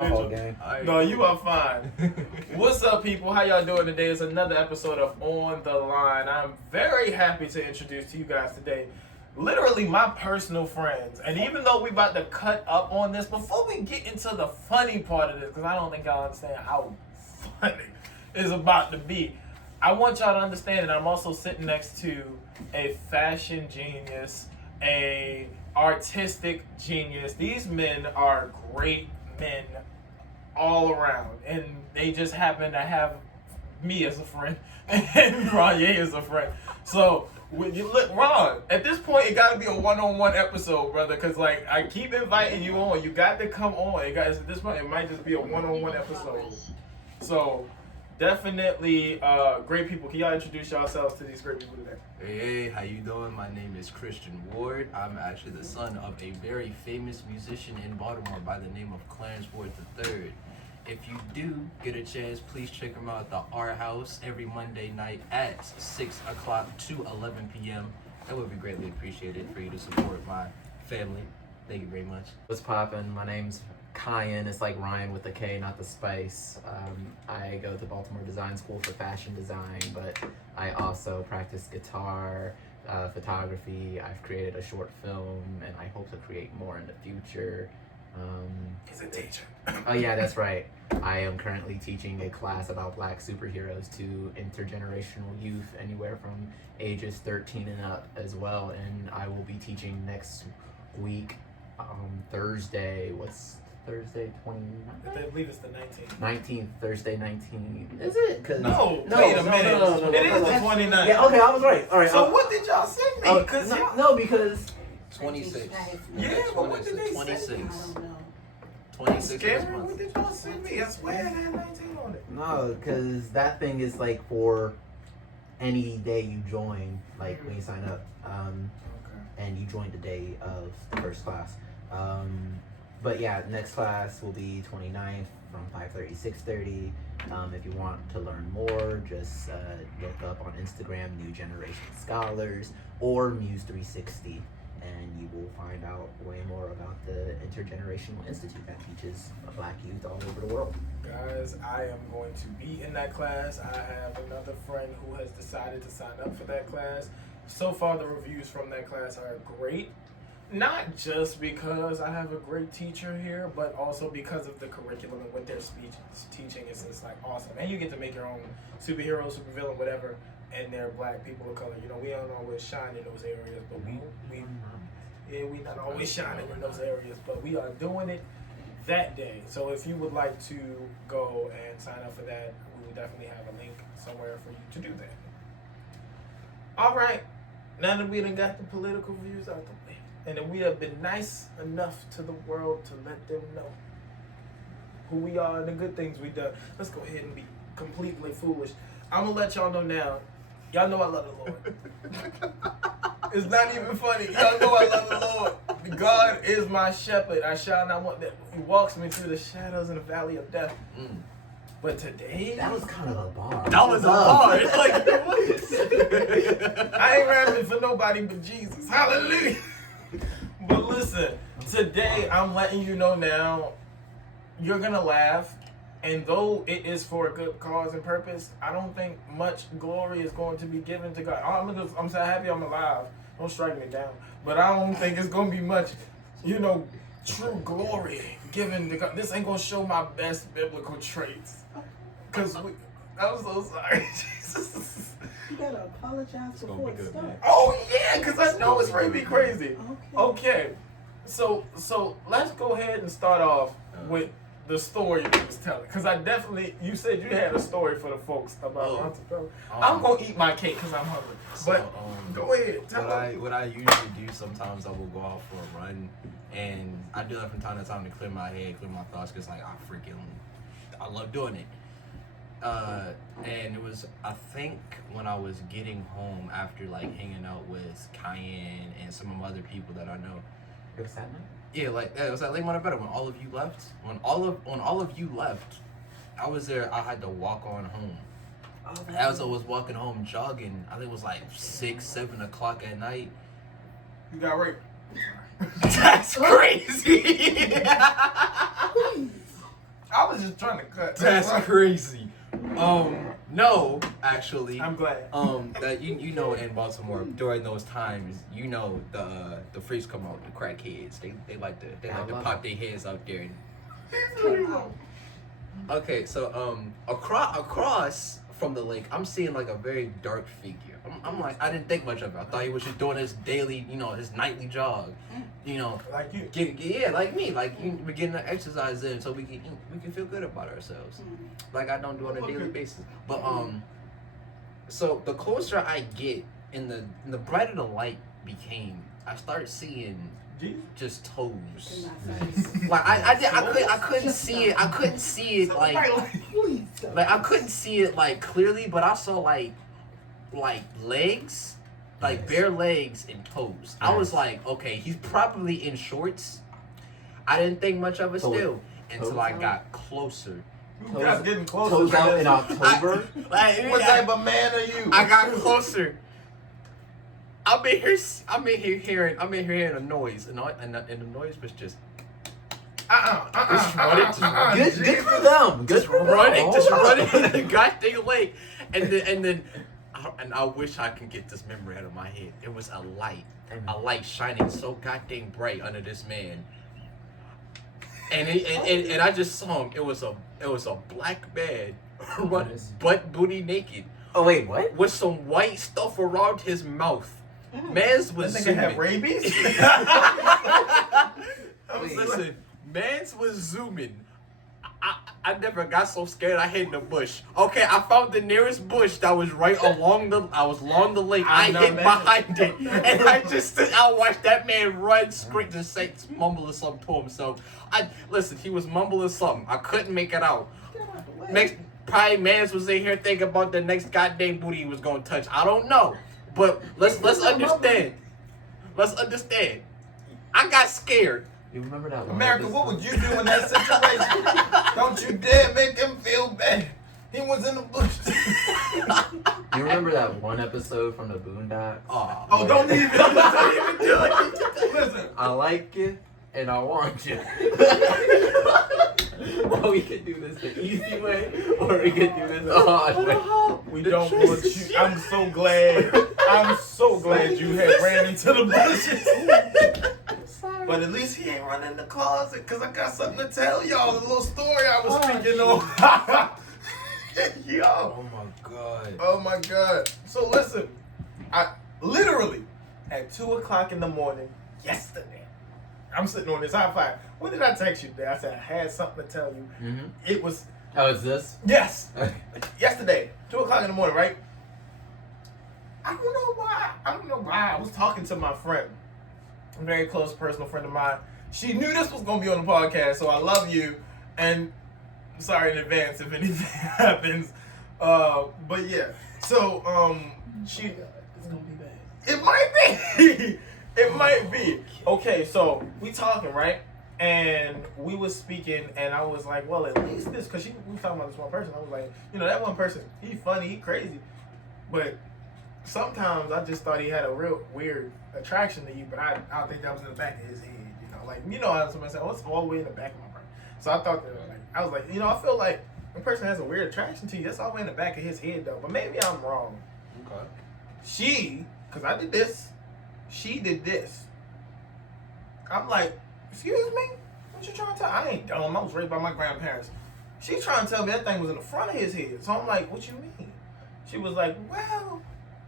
Gang. No, you are fine. What's up, people? How y'all doing today? It's another episode of On the Line. I'm very happy to introduce to you guys today literally my personal friends. And even though we about to cut up on this, before we get into the funny part of this, because I don't think y'all understand how funny it's about to be, I want y'all to understand that I'm also sitting next to a fashion genius, a artistic genius. These men are great men all around, and they just happen to have me as a friend and Ron as a friend. So when you look, Ron, at this point it got to be a one-on-one episode, brother, because like I keep inviting you on. You got to come on. Guys, at this point it might just be a one-on-one episode. So definitely great people. Can y'all introduce yourselves to these great people today? Hey, how you doing? My name is Christian Ward. I'm actually the son of a very famous musician in Baltimore by the name of Clarence Ward III. If you do get a chance, please check him out at the Art House every Monday night at 6 o'clock to 11 p.m. That would be greatly appreciated for you to support my family. Thank you very much. What's poppin'? My name's Kyan. It's like Ryan with the K, not the spice. I go to Baltimore Design School for fashion design, but I also practice guitar, photography. I've created a short film, and I hope to create more in the future. He's a teacher. Oh yeah, that's right. I am currently teaching a class about black superheroes to intergenerational youth, anywhere from ages 13 and up as well. And I will be teaching next week, Thursday. What's Thursday? 29th? I believe it's the 19th. 19th, Thursday 19th. Is it? No, wait a minute. No, it is the 29th. Yeah, okay, I was right. All right. So what did y'all send me? Because 26. Yeah, but what did they 26. say? 26 this Cameron, what month. did y'all send me? I swear it had 19 on it. no, because that thing is like for any day you join, like when you sign up, and you join the day of the first class. But yeah, next class will be 29th from 5:30 to 6:30. If you want to learn more, just look up on Instagram New Generation Scholars or Muse 360, and you will find out way more about the Intergenerational Institute that teaches Black youth all over the world. Guys, I am going to be in that class. I have another friend who has decided to sign up for that class. So far, the reviews from that class are great. Not just because I have a great teacher here, but also because of the curriculum and what their speech teaching is just like awesome. And you get to make your own superhero, supervillain, whatever, and they're black people of color. You know, we don't always shine in those areas, but we not always shining in those areas, but we are doing it that day. So if you would like to go and sign up for that, we will definitely have a link somewhere for you to do that. All right, now that we done got the political views out the way, and then we have been nice enough to the world to let them know who we are and the good things we done, let's go ahead and be completely foolish. I'm gonna let y'all know now. Y'all know I love the Lord. It's not even funny. Y'all know I love the Lord. God is my shepherd. I shall not want that. He walks me through the shadows in the valley of death. But today, That was kind of a bar. That was a bar. It's like it was. I ain't rapping for nobody but Jesus. Hallelujah. But listen, today I'm letting you know now, you're gonna laugh. And though it is for a good cause and purpose, I don't think much glory is going to be given to God. I'm so happy I'm alive. Don't strike me down. But I don't think it's going to be much, true glory given to God. This ain't going to show my best biblical traits. Because I'm so sorry, Jesus. You gotta apologize before it starts. Oh, yeah, because I know it's going to be crazy. Okay. So let's go ahead and start off with the story you was telling, because you said you had a story for the folks about entrepreneur. I'm gonna eat my cake because I'm hungry. But go ahead. What I usually do, sometimes I will go out for a run, and I do that from time to time to clear my head, clear my thoughts, because like I love doing it. And it was, I think, when I was getting home after like hanging out with Kyan and some of my other people that I know. It was that night? Yeah, it was that late Monday better when all of you left. When all of you left, I was there. I had to walk on home. As I was walking home jogging, I think it was like 6, 7 o'clock at night. You got raped. That's crazy. I was just trying to cut. That's crazy. No, actually. I'm glad. That you know in Baltimore during those times, you know the freaks come out, the crackheads. They like to pop their heads out there. Okay, so across from the lake, I'm seeing like a very dark figure. I'm like, I didn't think much of it. I thought he was just doing his daily, his nightly jog. Like you. Yeah, like me. Like we're getting the exercise in, so we can feel good about ourselves. Like I don't do on a daily basis. But so the closer I get, and the brighter the light became, I started seeing just toes. Like I couldn't see it. I couldn't see it like I couldn't see it like clearly, but I saw like legs, like bare legs and toes. I was like, okay, he's probably in shorts. I didn't think much of it still until I got closer. You guys getting closer. Toes out in October. What type of man are you? I got closer. I'm in here hearing a noise, and the noise was just Good for them. Good for them. Just running in the goddamn lake, and then I wish I could get this memory out of my head. It was a light shining so goddamn bright under this man, and I just saw him. It was a black man running butt booty naked. Oh wait, what? With some white stuff around his mouth. Mans was zooming. Have rabies? Listen, mans was zooming. I never got so scared I hid in the bush. Okay, I found the nearest bush that was along the lake. I hid behind it. And I just stood out, watched that man run, scream, just say, mumbling something to himself. Listen, he was mumbling something. I couldn't make it out. Probably mans was in here thinking about the next goddamn booty he was gonna touch. I don't know. But let's understand. Let's understand. I got scared. You remember that one? America, what would you do in that situation? Don't you dare make him feel bad. He was in the bush. You remember that one episode from the Boondocks? Oh, don't even do it. Listen. I like you and I want you. Well, we could do this the easy way, or we could do this the hard way. We don't want you. I'm so glad you had ran into the bushes. But at least he ain't running in the closet, because I got something to tell y'all. The little story I was speaking on. Yo. Oh my God. So listen, I literally at 2:00 in the morning yesterday, I'm sitting on this high five. When did I text you today? I said I had something to tell you. Mm-hmm. It was. Oh, is this? Yes. Yesterday, 2:00 in the morning, right? I don't know why. I was talking to my friend, a very close personal friend of mine. She knew this was gonna be on the podcast, so I love you, and I'm sorry in advance if anything happens. But yeah. So she. It's gonna be bad. It might be. It might be. Okay, so we talking, right? And we was speaking, and I was like, well, at least this, because we was talking about this one person. I was like, that one person, he funny, he crazy. But sometimes I just thought he had a real weird attraction to you, but I don't think that was in the back of his head. How somebody said, oh, it's all the way in the back of my brain. So I thought that, I was like, I feel like a person has a weird attraction to you. That's all the way in the back of his head, though. But maybe I'm wrong. Okay. Because I did this, she did this. I'm like, excuse me? What you trying to tell? I ain't dumb. I was raised by my grandparents. She's trying to tell me that thing was in the front of his head. So I'm like, what you mean? She was like, well,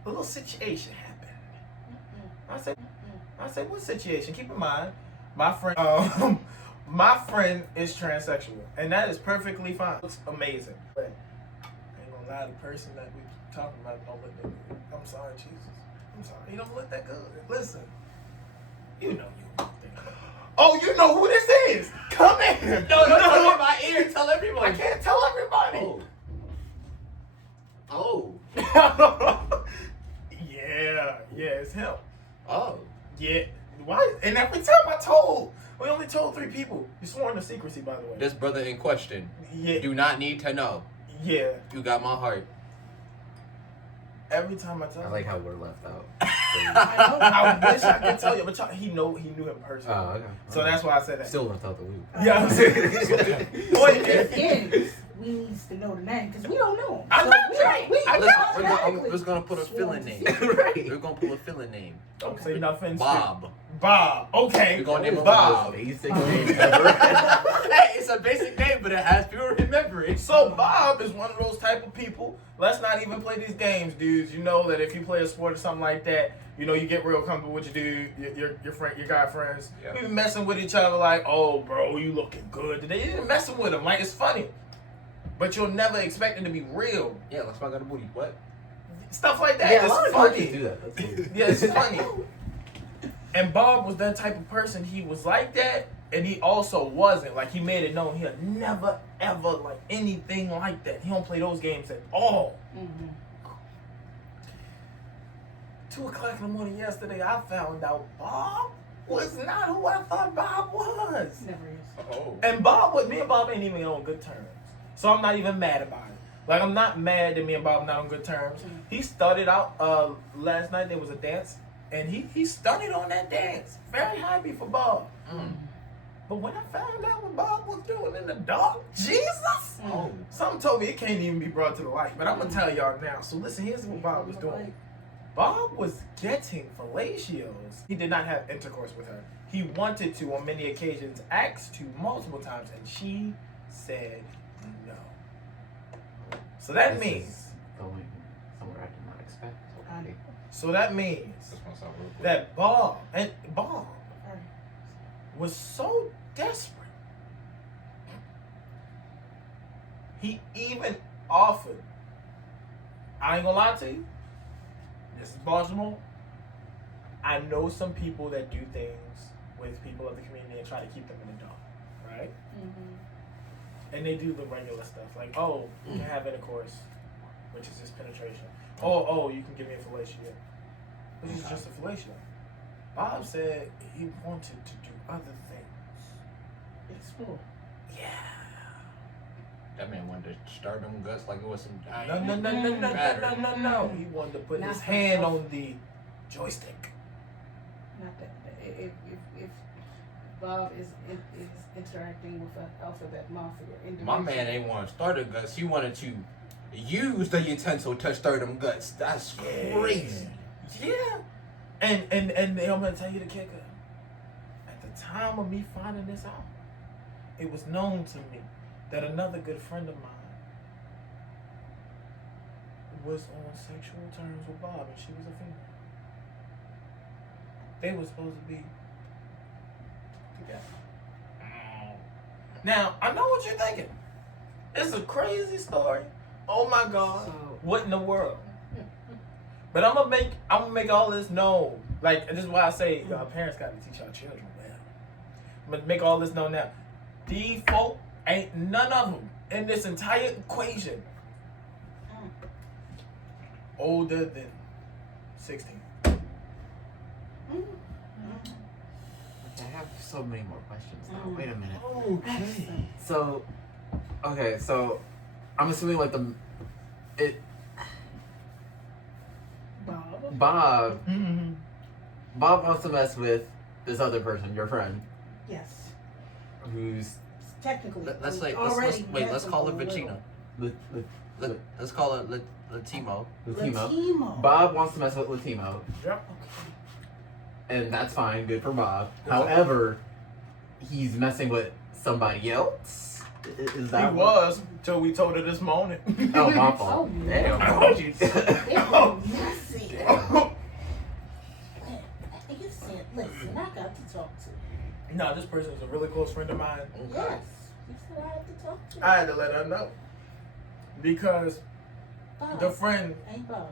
a little situation happened. I said, what situation? Keep in mind, my friend is transsexual, and that is perfectly fine. Looks amazing. But I ain't gonna lie, the person that we talking about don't look that good. I'm sorry, Jesus. I'm sorry. He don't look that good. Listen, you know you don't look that good. Oh, you know who this is? Come in. No, tell in my ear. Tell everyone. I can't tell everybody. Oh. Yeah, it's him. Oh. Yeah. Why? And every time we only told 3 people. You sworn to secrecy, by the way. This brother in question. Yeah. Do not need to know. Yeah. You got my heart. Every time I tell I like how we're left out. I wish I could tell you, but he knew him personally. Oh, okay. So that's why I said that. Still left out the loop. Yeah, I'm saying. Again, we need to know the name because we don't know him. I'm not we, we, I'm we not- automatically We're just gonna put a sworn filling to name. see. Right. We're gonna pull a filling name. Don't say nothing. Bob. Bob. Okay. We're gonna name him Bob. Basic name ever. Hey, it's a basic name, but it has people remember it. So Bob is one of those type of people. Let's not even play these games, dudes. You know that if you play a sport or something like that, you know you get real comfortable with your dude, your friend, your guy friends. Yeah. You be messing with each other like, oh, bro, you looking good today. You messing with them like it's funny, but you'll never expect it to be real. Yeah, let's fuck out the booty. What? Stuff like that. Yeah, a It's lot of funny. coaches do that. That's cool. Yeah, it's funny. And Bob was that type of person. He was like that, and he also wasn't. Like, he made it known he'll never, ever, like, anything like that. He don't play those games at all. Mhm. 2 o'clock in the morning yesterday, I found out Bob was not who I thought Bob was. Never is. Oh. And me and Bob ain't even on good terms. So I'm not even mad about it. Like, I'm not mad that me and Bob are not on good terms. He started out, last night there was a dance, and he started on that dance. Very happy for Bob. But when I found out what Bob was doing in the dark, Jesus! Oh. Something told me it can't even be brought to the light. But I'm going to tell y'all now. So listen, here's what Bob was doing. Bob was getting fellatios. He did not have intercourse with her. He wanted to on many occasions, asked to multiple times, and she said no. So that This means, is going somewhere I did not expect. Okay. so that means That's myself real quick. that Bob was so desperate. He even offered, I ain't gonna lie to you, this is Baltimore. I know some people that do things with people of the community and try to keep them in the dark, right? Mhm. And they do the regular stuff, like, oh, you can have intercourse, which is just penetration. Oh, you can give me a fellatio, which is just a fellatio. Bob said he wanted to do other things. Explore. Yeah. That man wanted to start them guts like it was some. No. He wanted to put his hand on the joystick. Not that. If Bob is interacting with an alphabet mafia individual. My man ain't want to start the guts. He wanted to use the utensil to stir them guts. That's crazy. Yeah. And I'm gonna tell you the kicker. At the time of me finding this out, it was known to me that another good friend of mine was on sexual terms with Bob, and she was a female. They were supposed to be together. Now, I know what you're thinking. It's a crazy story. Oh my God. So- What in the world? But I'm gonna make all this known. Like, this is why I say y'all parents gotta teach our children well. I'm gonna make all this known now. These folk ain't none of them in this entire equation older than 16. I have so many more questions now. Wait a minute. Okay. So, okay, so I'm assuming like Bob. Bob wants to mess with this other person, your friend, Yes. who's Technically. Let's already let's call it met them Vagina. a little. Let's call it Latimo. Latimo. Latimo. Bob wants to mess with Latimo, Yep. Okay. and that's fine, good for Bob. Good for However, he's messing with somebody else. Is He that was till we told her this morning. Oh, my fault. Oh, Damn. no. Why would you? It was messy. You said, listen, I got to talk to you. No, this person is a really close friend of mine. Yes. You said I had to talk to you. I had to let her know. Because Bob. the friend, Ain't Bob.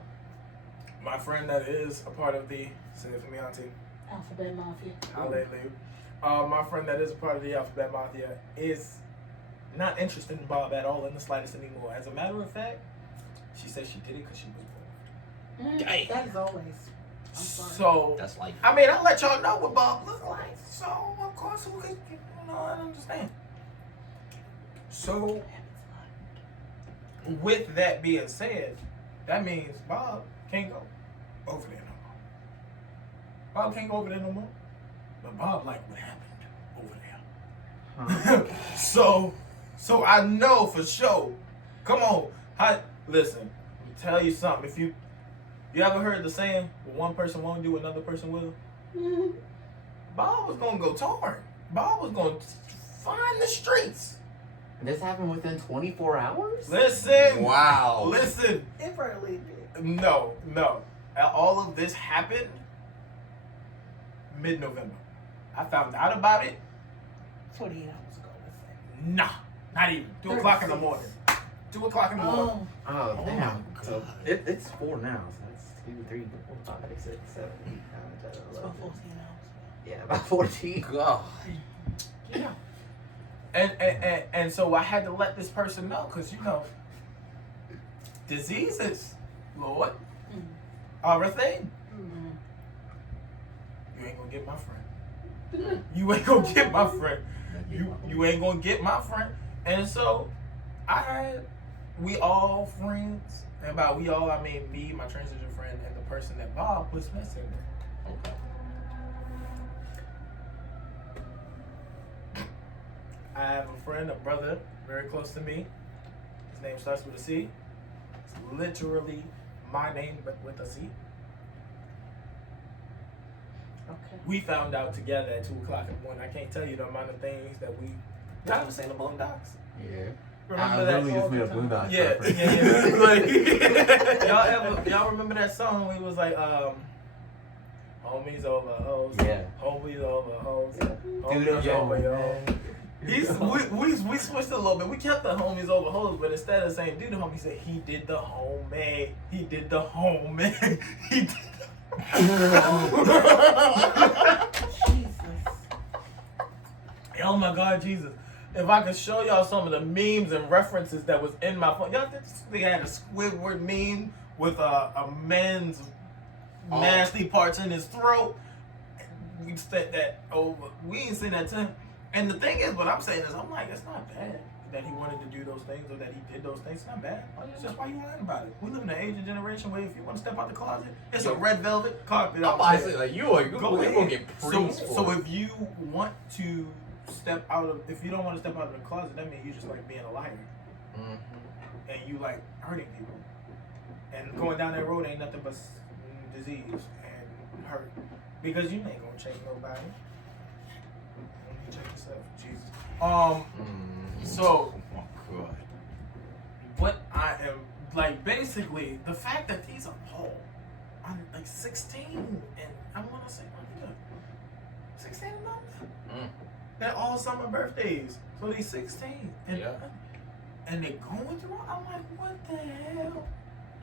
my friend that is a part of the, say it for me, auntie, Alphabet Mafia. hallelujah. My friend that is a part of the Alphabet Mafia is not interested in Bob at all in the slightest anymore. As a matter of fact, she said she did it because she was bored. Dang. That is always. I'm sorry. So, That's life. I mean, I'll let y'all know what Bob looks like. So, of course, who could, I understand. So, with that being said, that means Bob can't go over there no more. Bob can't go over there no more. But Bob like what happened over there. Huh. So I know for sure. Come on. Listen, let me tell you something. If you ever heard the saying, what one person won't do, another person will? Bob was gonna go torn. Bob was gonna find the streets. This happened within 24 hours? Listen. Wow. Listen. It probably did. No. All of this happened mid-November. I found out about it. 48 hours ago, let's say. Nah, not even. 2 o'clock in the 36. morning. 2 o'clock in the morning. Oh, Oh damn. my So God. it's 4 now. So that's 2, 3, 4, 5, 6, 7, 8, 9, 10, It's 11. about 14 hours. Yeah, about 14. God. Yeah. And so I had to let this person know, because diseases, Lord, are a thing. You ain't gonna get my friend. You ain't gonna get my friend. You ain't gonna get my friend. And so we all friends. And by we all, I mean me, my transition friend, and the person that Bob was messing with. Okay. I have a friend, a brother, very close to me. His name starts with a C. It's literally my name, but with a C. Okay. We found out together at 2 o'clock in the morning. I can't tell you the amount of things that y'all ever seen the Boondocks? Yeah. Remember I that? really just made a boondocks Yeah. Like, y'all remember that song where it was like, homies over hoes. Yeah. Homies over hoes. Yeah. Homies Yo, over yo. man. We switched a little bit. We kept the homies over hoes, but instead of saying do the homie, he said he did the homie. He did the homie. He did Jesus. Oh my God, Jesus. If I could show y'all some of the memes and references that was in my phone. Y'all think this thing had a Squidward meme with a man's nasty parts in his throat? We said that over. We ain't seen that to him. And the thing is, what I'm saying is, I'm like, it's not bad that he wanted to do those things or that he did those things. It's not bad. It's just why you lying about it. We live in an age and generation where if you want to step out the closet, it's a red velvet carpet. I'm out about to there. say, like, you're gonna get So praised for it. if you want to step out of, if you don't want to step out of the closet, that means you just like being a liar and you like hurting people. And going down that road ain't nothing but disease and hurt, because you ain't gonna change nobody. Only check yourself, Jesus. So Oh my God. what I am like, basically, the fact that these are all I'm like 16 and I want to say 16 and under. They're all summer birthdays, so they're 16 and Yeah. and they're going through. I'm like, what the hell?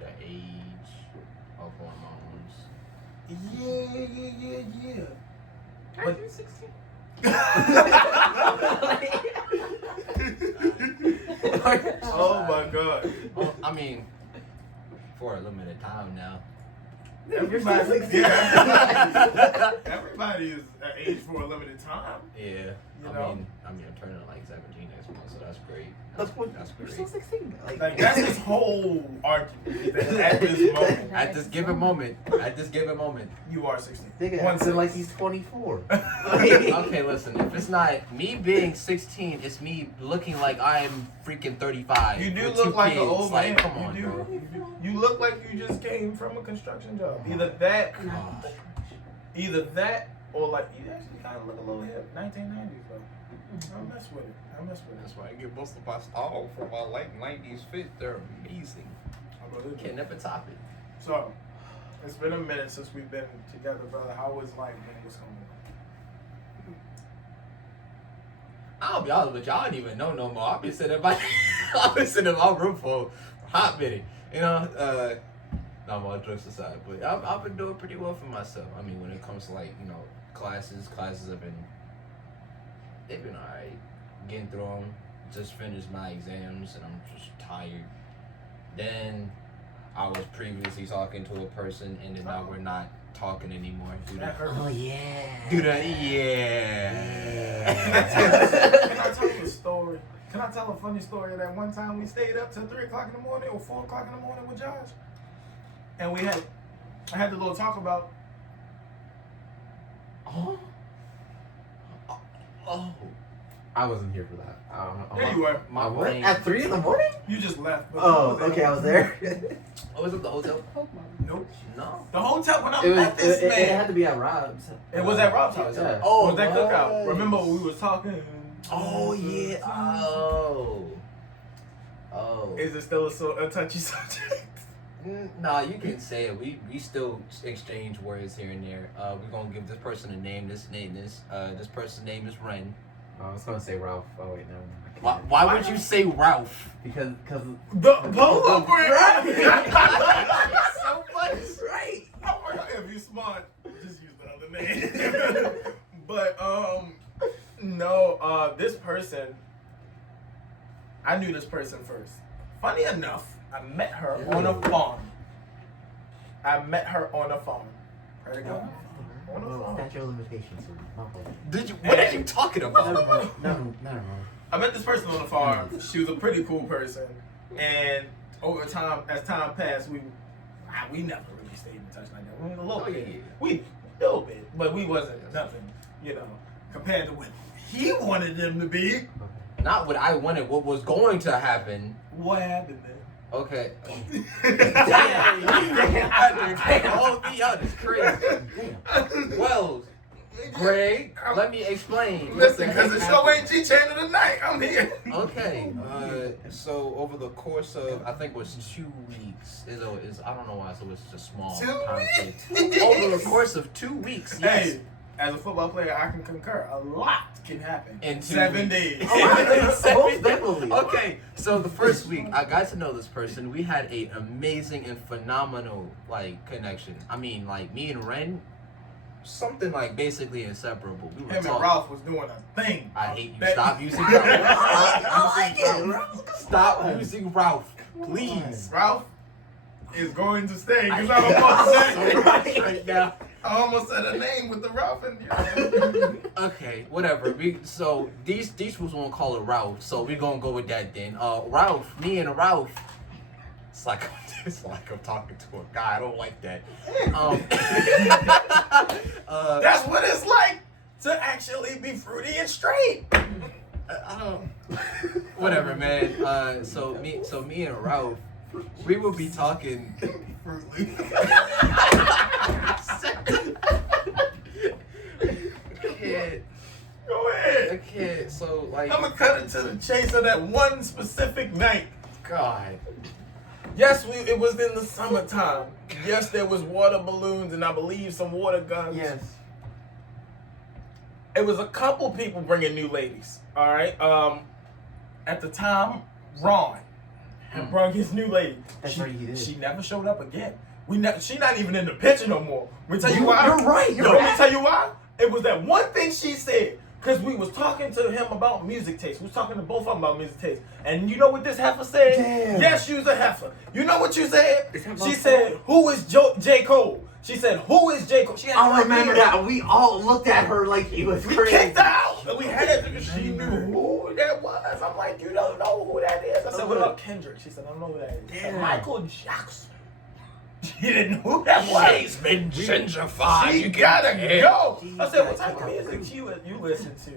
The age of hormones. Yeah. Are But- you 16? Oh my God. Well, I mean, for a limited time now. Everybody, Yeah. everybody is at age for a limited time. Yeah. You know? I mean, I'm turning like 17 next month, so that's great. That's what. That's You're great. still 16. Like that's his whole argument. At this moment, At this given moment, you are 16. Nigga, One acting like six. he's 24. Okay, listen. If it's not me being 16, it's me looking like I'm freaking 35. You do with look 2 like an kids. old Like, man. come on, you do. bro. You look like you just came from a construction job. Either that, or like you actually kind of look a little hip. 1990s though. I mess with it. That's why I get most of my style from my late 90s fit. They're amazing. I believe it. Can never top it. So, it's been a minute since we've been together, brother. How was life, man? What's going on? I'll be honest with you, I don't even know no more. I've been sitting in my room for a hot minute. You know, no more jokes aside, but I've been doing pretty well for myself. I mean, when it comes to like, classes have been, they've been alright. Getting through them. Just finished my exams and I'm just tired. Then I was previously talking to a person and then now we're not talking anymore. That hurt. Oh yeah. Can I tell you a story? Can I tell a funny story of that one time we stayed up till 3 o'clock in the morning or 4 o'clock in the morning with Josh? And I had the little talk about Oh. Oh. I wasn't here for that. There you were. My What? brain. At 3 in the morning? You just left. But Oh, you were okay, I was there. Oh, was it the hotel? Nope. No. The hotel when I It met this it man. had to be at Rob's. It was at Rob's house. Yeah. Oh, was Oh, that cookout? nice. Remember we was talking? Oh yeah. Oh. Oh. Is it still a touchy subject? Nah, you can say it. We still exchange words here and there. We're gonna give this person a name. This person's name is Ren. I was gonna say Ralph. Oh wait, no. Why would you say Ralph? Because The polo brand. So funny. right. Oh my God, if you smart, just use the other name. But no, this person, I knew this person first. Funny enough, I met her on a farm. There you go. On a farm. Statute of limitations. What are you talking about? Never mind. I met this person on the farm. She was a pretty cool person, and over time, as time passed, we never really stayed in touch like that. We a little bit, but we wasn't nothing, compared to what he wanted them to be. Not what I wanted. What was going to happen? What happened then? Okay. Damn. Oh, Kyan is crazy. Well, Greg, let me explain. Listen, because the show ain't G-Channel tonight. I'm here. Okay, so over the course of, I think it was 2 weeks, I don't know why, so it's just small. 2 time weeks? frame. Over the course of 2 weeks, yes. Hey, as a football player, I can concur. A lot can happen In 2 7 weeks. days. Most definitely. Okay, so the first week, I got to know this person. We had an amazing and phenomenal, connection. I mean, me and Ren, something, basically inseparable. We were Him and talking. Ralph was doing a thing. I hate you. Bet- Stop using Ralph. Ralph. Stop using Ralph, please. Ralph is going to stay because I almost said Right now. I almost said a name with the Ralph in Okay, whatever. So these was gonna call it Ralph, so we're gonna go with that then. Ralph, me and Ralph. It's like I'm talking to a guy. I don't like that. That's what it's like to actually be fruity and straight. I don't. Whatever, man. So me and Ralph, we would be talking. Go ahead. Okay, so I'm gonna cut it to the chase of that one specific night. God. Yes, it was in the summertime. Yes, there was water balloons and I believe some water guns. Yes. It was a couple people bringing new ladies. All right. At the time, Ron had brought his new lady. That's right, he did. She never showed up again. She not even in the picture no more. Let me tell you why. You're right. Let me tell you why. It was that one thing she said. Because we was talking to him about music taste. We was talking to both of them about music taste. And you know what this heifer said? Damn. Yes, she was a heifer. You know what you said? Is that She my said, fault? who is J. Cole? She said, who is J. Cole? She had no I remember idea. that. We all looked at her like he was We crazy. kicked her out. And we had to, she knew who that was. I'm like, you don't know who that is. I said, what about Kendrick? She said, I don't know who that is. I said, Damn. Michael Jackson. She didn't know who that was. She's been gentrified. She gotta go. I said, what type of music you listen to?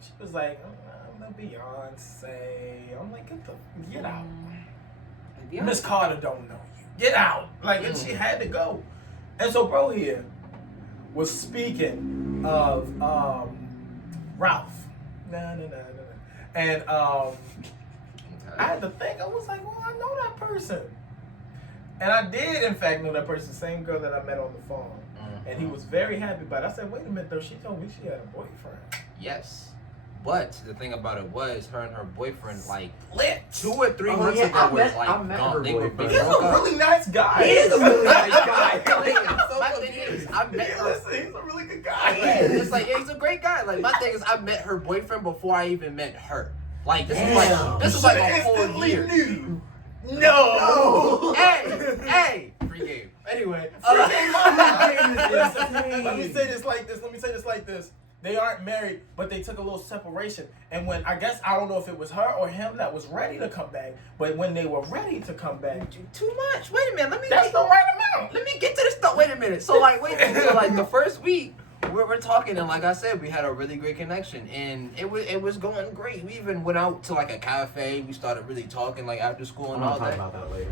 She was like, I'm the Beyonce. I'm like, get out. Miss Carter don't know you. Get out. And she had to go. And so bro here was speaking of Ralph. And I had to think, I was like, well, I know that person. And I did, in fact, know that person, same girl that I met on the phone. And he was very happy about it. I said, wait a minute, though. She told me she had a boyfriend. Yes. But the thing about it was, her and her boyfriend, lit. 2 or 3 Oh, months yeah, ago, I was met gone. her They were boyfriend. He's broke a up. really nice guy. He is a really nice guy. My thing is, I met her. Listen, he's a really good guy. Yeah, it's he's a great guy. My thing is, I met her boyfriend before I even met her. This is like a whole Instantly year. knew. No. Hey, free game. Anyway, Let me say this like this. They aren't married, but they took a little separation. And when, I don't know if it was her or him that was ready to come back, but when they were ready to come back, too much. Wait a minute. that's the right amount. Let me get to this stuff. Wait a minute. So the first week we're talking, and like I said, we had a really great connection, and it was going great. We even went out to like a cafe. We started really talking like after school and I'm all gonna that. talk about that later.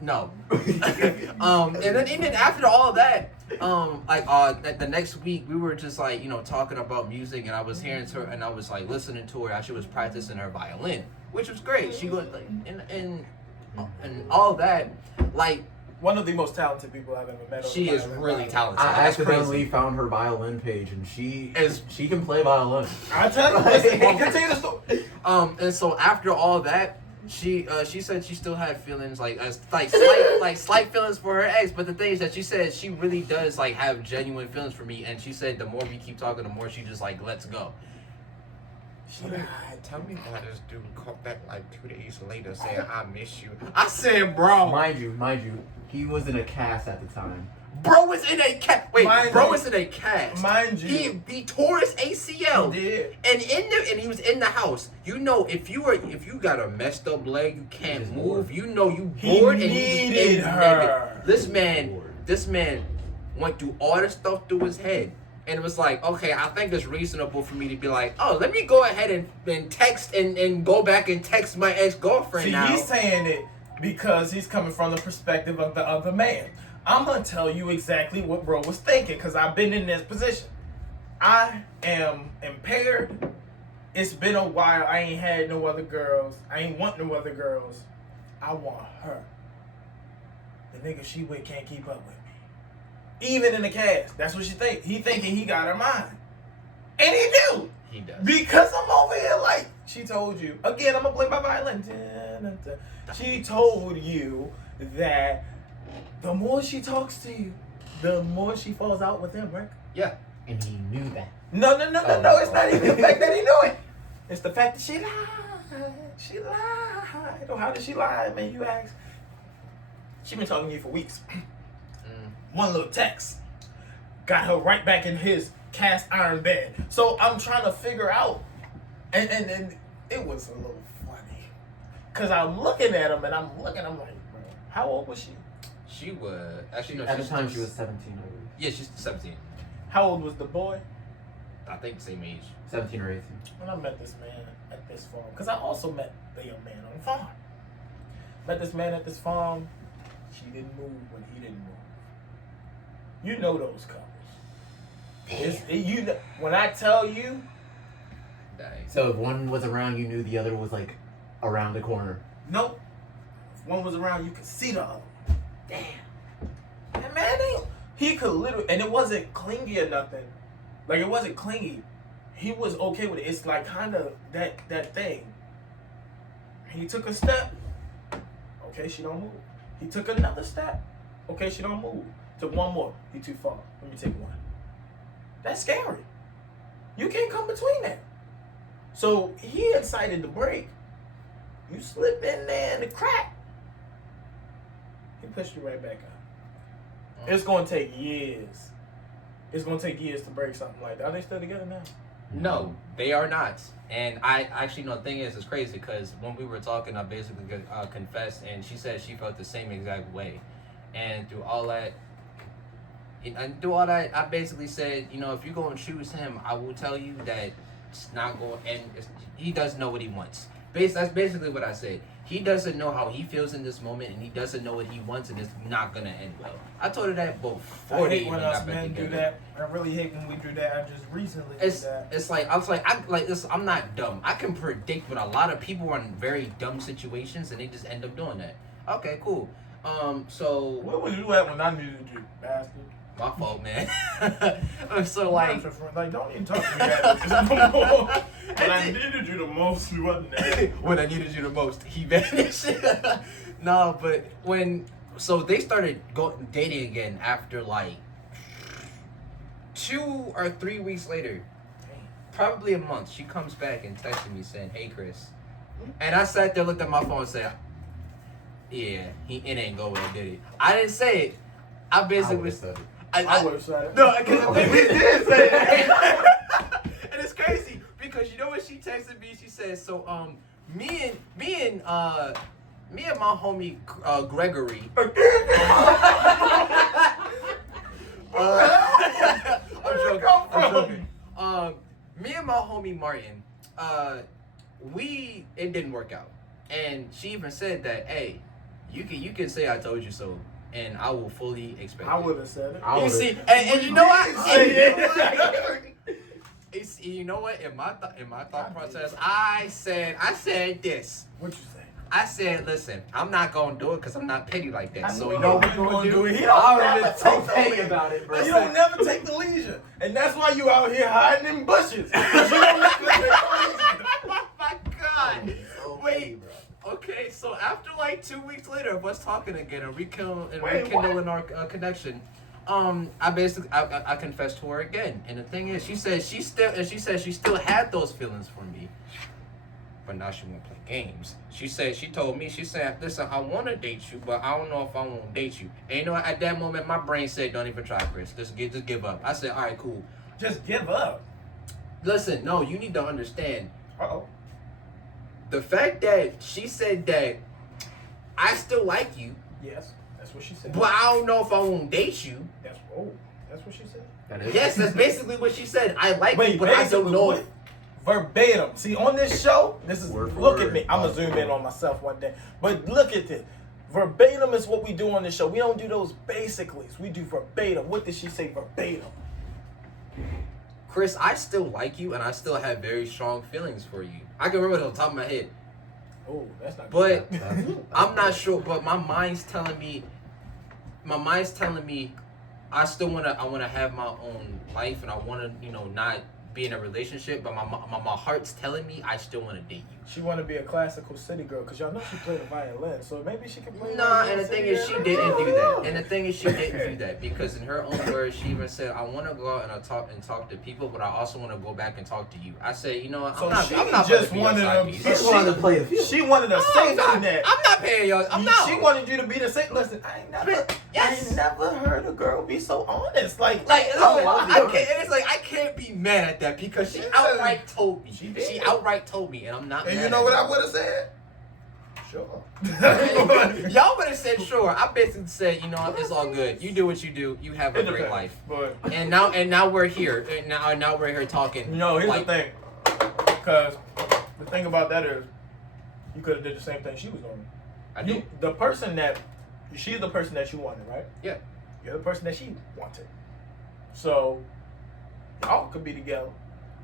No. And then even after all that, the next week we were just like, talking about music, and I was hearing her, and I was like listening to her as she was practicing her violin, which was great. She was like, and all that, like. One of the most talented people I've ever met. She is really talented. I That's accidentally crazy. found her violin page, and she Is- can play violin. I tell you, listen, we'll continue the story. And so after all that, she said she still had feelings like slight feelings for her ex, but the thing is that she said she really does like have genuine feelings for me, and she said the more we keep talking, the more she just like lets go. She lied. Tell me why this dude called back like 2 days later saying I miss you. I said, bro, Mind you, he was in a cast at the time. bro is in a cast. Wait, Mind bro you- is in a cast. Mind you. he tore his ACL. He did. And he was in the house. If you got a messed up leg, you can't He's move. bored. You He bored and needed you just her. This man went through all the stuff through his head. And it was like, okay, I think it's reasonable for me to be like, oh, let me go ahead and text and go back and text my ex-girlfriend See, now. he's saying it because he's coming from the perspective of the other man. I'm gonna tell you exactly what bro was thinking because I've been in this position. I am impaired. It's been a while. I ain't had no other girls. I ain't want no other girls. I want her. The nigga she with can't keep up with me. Even in the cast, that's what she think. He thinking he got her mind, and he do. He does. Because I'm over here like, she told you. Again, I'm going to play my violin. She told you that the more she talks to you, the more she falls out with him, right? Yeah. And he knew that. No. It's not even the fact that he knew it. It's the fact that she lied. She lied. Oh, how did she lie, man? You ask. She been talking to you for weeks. One little text got her right back in his cast iron bed. So I'm trying to figure out, and it was a little funny, cause I'm looking at him and I'm like, bro, how old was she? She was actually no. At the time, she was 17. I believe. Yeah, she's 17. How old was the boy? I think the same age. 17 or 18. When I met this man at this farm, cause I also met the young man on the farm. Met this man at this farm. She didn't move when he didn't move. You know those couples. When I tell you, Dang. So if one was around, you knew the other was like around the corner. nope. If one was around, you could see the other one. Damn. And man, he could literally, and it wasn't clingy or nothing. Like, it wasn't clingy. He was okay with it. It's like kind of that thing. He took a step. Okay, she don't move. He took another step. Okay, she don't move. Took one more. He too far. Let me take one. That's scary. You can't come between that. So he incited the break. You slipped in there in the crack. He pushed you right back up. It's gonna take years. It's gonna take years to break something like that. Are they still together now? No, they are not. And I actually know the thing is, it's crazy because when we were talking, I basically confessed, and she said she felt the same exact way. And through all that, I basically said, if you're going to choose him, I will tell you that it's not going, and he doesn't know what he wants. That's basically what I said. He doesn't know how he feels in this moment, and he doesn't know what he wants, and it's not going to end well. I told her that before I they hate even when got us back men do together. that. I really hate when we do that. I just recently did that. It's like I'm not dumb. I can predict when a lot of people are in very dumb situations and they just end up doing that. Okay, cool. So Where was you at when I needed you, bastard? my fault, man. So like don't even talk to me about this no more. When I needed you the most, you wasn't there. when I needed you the most, he vanished. No, but so they started dating again after like 2 or 3 weeks later. Probably a month, she comes back and texted me saying, "Hey, Chris," and I sat there, looked at my phone, and said, "Yeah, it ain't go well, did it?" I didn't say it. I basically said it. I would have said it. no, because the thing is, say it. And it's crazy because you know what she texted me? She said, "So me and my homie Gregory." I'm joking. Me and my homie Martin, it didn't work out, and she even said that, hey, you can say I told you so, and I will fully expect. I would have said it. You see, and you know what? You know what? In my thought process, I said this. What you say? I said, listen, I'm not gonna do it because I'm not petty like that. So you know know what what you we're gonna do? He I don't already never so take petty the about it, bro. You don't never take the leisure, and that's why you out here hiding in bushes. You don't never take the leisure. Oh my God! So Wait. petty, bro. Okay, so after like 2 weeks later of us talking again and rekindling Wait, our connection, I confessed to her again, and the thing is, she said she still had those feelings for me, but now she won't play games. She told me, listen, I want to date you, but I don't know if I won't date you. And you know, at that moment, my brain said, don't even try, Chris. Just give up. I said, all right, cool. Just give up. Listen, no, you need to understand. Uh-oh. The fact that she said that I still like you, Yes, that's what she said. but I don't know if I won't date you. That's what she said. That is. Yes, that's basically what she said. I like Wait, you, but I don't know. what? Verbatim. See, on this show, this is Word for look word. at me. I'm gonna zoom in on myself one day. But look at this. Verbatim is what we do on this show. We don't do those basicallys. We do verbatim. What did she say verbatim? Chris, I still like you, and I still have very strong feelings for you. I can remember it on the top of my head, Oh, that's not but good. I'm not sure. But my mind's telling me, I still wanna have my own life, and I wanna, not be in a relationship. But my heart's telling me I still wanna date you. She want to be a classical city girl because y'all know she played the violin, so maybe she can play. Nah, violin and the thing city is, she girl. didn't do that. And the thing is, she didn't do that because in her own words, she even said, "I want to go out and talk to people, but I also want to go back and talk to you." I said, "You know what? So I'm she not just about to be your wanted side to- piece. She wanted to play the field. She wanted a safety net. I'm not paying y'all. She wanted you to be the same. Listen, I Yes. ain't never heard a girl be so honest. Like, Like, Oh, listen, I'll be I honest. can't. It's like I can't be mad at that because she Yeah. outright told me. She did. She outright told me, and I'm not. And mad you know at what her. I would have said? Sure. Y'all would have said sure. I basically said, you know what, it's all good. You do what you do. You have a It great depends, life. But And now we're here. And now we're here talking. no, here's like, the thing. Because the thing about that is, you could have did the same thing she was doing. I do. She's the person that you wanted, right? Yeah. You're the person that she wanted. So y'all could be together,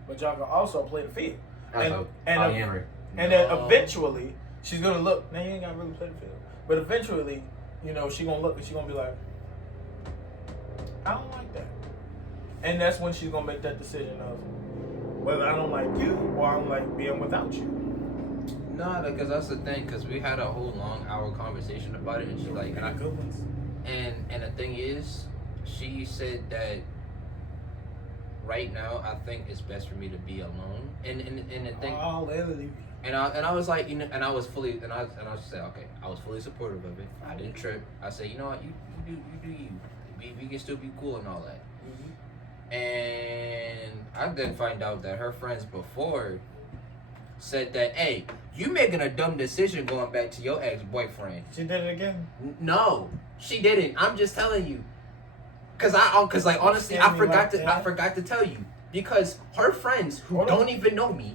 but y'all can also play the field. And Polyamory. then No. eventually, she's gonna look. Now you ain't gotta really play the field, but eventually, she gonna look and she gonna be like, I don't like that, and that's when she's gonna make that decision of whether I don't like you or I don't like being without you. No, because that's the thing. Because we had a whole long hour conversation about it, and she like, and I good ones. and the thing is, she said that right now I think it's best for me to be alone. And the thing. Oh, literally. And I was like, and I was fully, and I said, okay, I was fully supportive of it. I didn't trip. I said, you know what, you do you. We can still be cool and all that. Mm-hmm. And I then find out that her friends before said that, hey, you making a dumb decision going back to your ex-boyfriend. She did it again. No, she didn't. I'm just telling you. Cause like honestly, I forgot to tell you because her friends who don't even know me.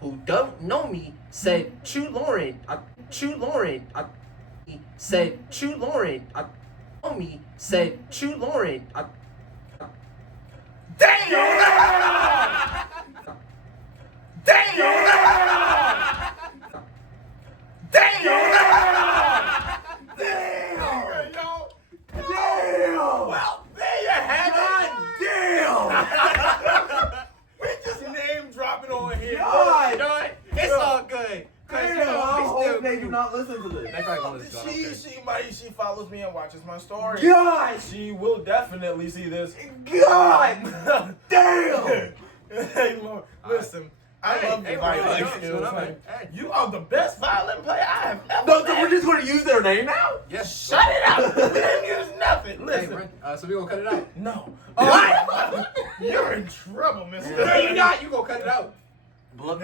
Who don't know me said True Lauren said True Lauren know me said True Lauren Damn! Damn! Well, there you have it. We just name dropping on here. God. You know what? It's all good. Cause you know, I we hope still they do not listen to this. They probably gonna listen to it. She follows me and watches my story. God. She will definitely see this. God. Damn. Hey, Lord, listen. I Hey, love hey, your violin bro, skills. hey. Like, you are the best violin player I have ever No, met. we're just going to use their name now? Yes. Shut it up. We didn't use nothing. Hey, Listen. right, so we gonna cut it out. No. What? You're in trouble, mister. No, you're not. You gonna cut it out. Blur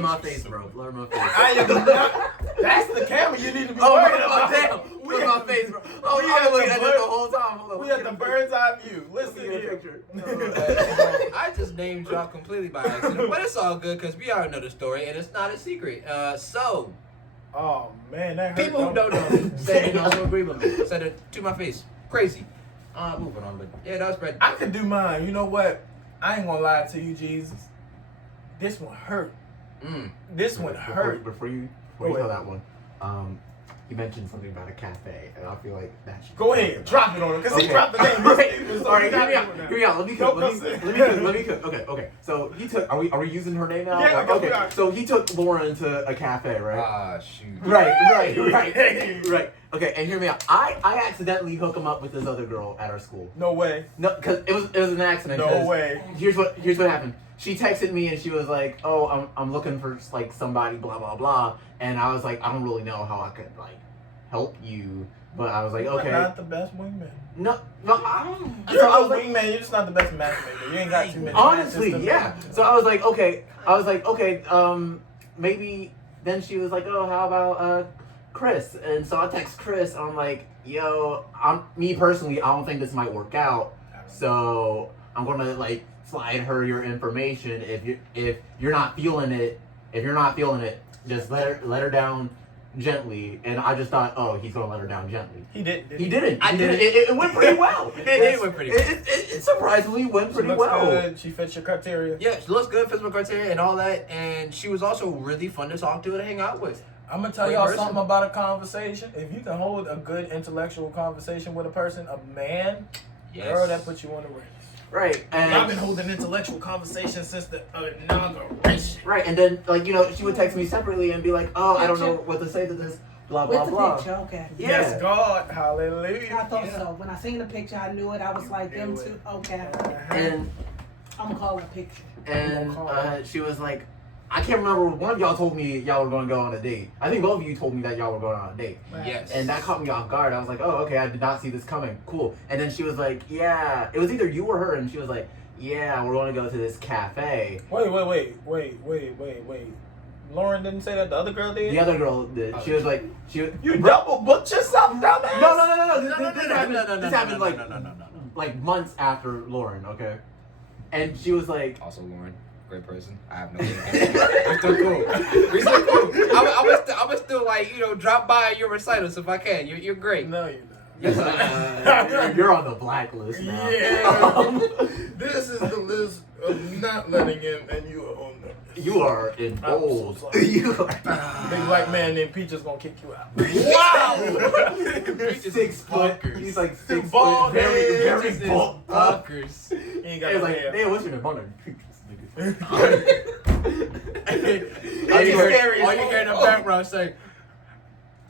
my face, bro. Blur my face. I am not. That's the camera you need to be Oh, worried no, about. damn. Look at my face, bro. Oh, we yeah, had looking the at bird- this the whole time. Hold on, We let had me the get a bird's eye view. Let Listen me get a here. picture. I just named y'all completely by accident, but it's all good because we already know the story and it's not a secret. So, Oh man, that hurt. people who don't know say they also agree with me. Said it to my face. Crazy. Moving on, but yeah, that was Brad. I could do mine. You know what? I ain't gonna lie to you, Jesus. This one hurt. This one hurt. Before you Go tell ahead. that one, you mentioned something about a cafe, and I feel like that should Go ahead, drop it on him, cause he Okay. dropped the name. All right, hear me out. Hear me out. Let me cook. Let me cook. Okay. So he took. Are we using her name now? Yeah, okay. we are. So he took Lauren to a cafe, right? Ah, shoot. Right. Okay, and hear me out. I accidentally hook him up with this other girl at our school. No way. No, cause it was an accident. No 'cause way. Here's what happened. She texted me and she was like, "Oh, I'm looking for like somebody, blah blah blah." And I was like, "I don't really know how I could like help you," but I was like, You're "Okay." not the best wingman. No. You're So I a was like, wingman. You're just not the best matchmaker. You ain't got too many. honestly, matches to yeah. make. So I was like, okay, maybe. Then she was like, "Oh, how about Chris?" And so I text Chris. And I'm like, "Yo, me personally, I don't think this might work out. So I'm gonna like slide her your information. If you're not feeling it, just let her down gently." And I just thought, oh, he's gonna let her down gently. He didn't. He didn't. I did it. It went pretty well. It went pretty well. It surprisingly went She pretty looks well. good. She fits your criteria. Yeah, she looks good, physical criteria, and all that. And she was also really fun to talk to and hang out with. I'm gonna tell Great y'all person. something about a conversation. If you can hold a good intellectual conversation with a person, a man, girl, that puts you on the race. Right. And I've been holding intellectual conversations since the inauguration. right, and then like she would text me separately and be like, "Oh, I don't know what to say to this, blah With blah the blah." picture, okay. Yeah. Yes, God, hallelujah. I thought so. When I seen the picture, I knew it. I was like, them two, okay. And I'm gonna call it a picture. she was like, I can't remember. One of y'all told me y'all were going to go on a date. I think both of you told me that y'all were going on a date. Yes. And that caught me off guard. I was like, oh, okay, I did not see this coming. Cool. And then she was like, yeah. It was either you or her, and she was like, yeah, we're going to go to this cafe. Wait. Lauren didn't say that. The other girl did. The other girl did. She was like, You double booked yourself, dumbass. No. This happened like months after Lauren, okay? And she was like, Also, Lauren, great person. I have no idea. We're still cool. We're still cool. I would still like drop by your recitals if I can. You're great. No, you're not. Yes, I am. you're on the blacklist now. Yeah. This is the list of not letting in, and you are on the list. You are in I'm so bold. sorry. You are Big black man named Peach is gonna kick you out. Wow. 6 foot. He's like 6 Bald foot. Very, head. very bald. Fuckers. He ain't got It was no like, hair. damn, what's your name? My name is Peaches, All you scary as hear in the fuck. background say,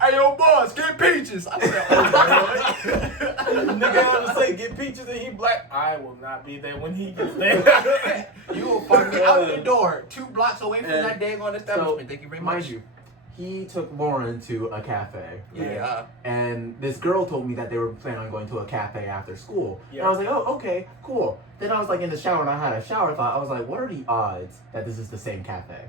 "Hey, yo, boss, get peaches." I said, "Oh, Nigga ever say get Peaches and he black? I will not be there when he gets there. you will find me out the door, 2 blocks away from And that dang on establishment." Thank you very much. Mind you, he took Lauren to a cafe. Yeah. And this girl told me that they were planning on going to a cafe after school. Yeah. And I was like, oh, okay, cool. Then I was like in the shower and I had a shower thought. I was like, what are the odds that this is the same cafe?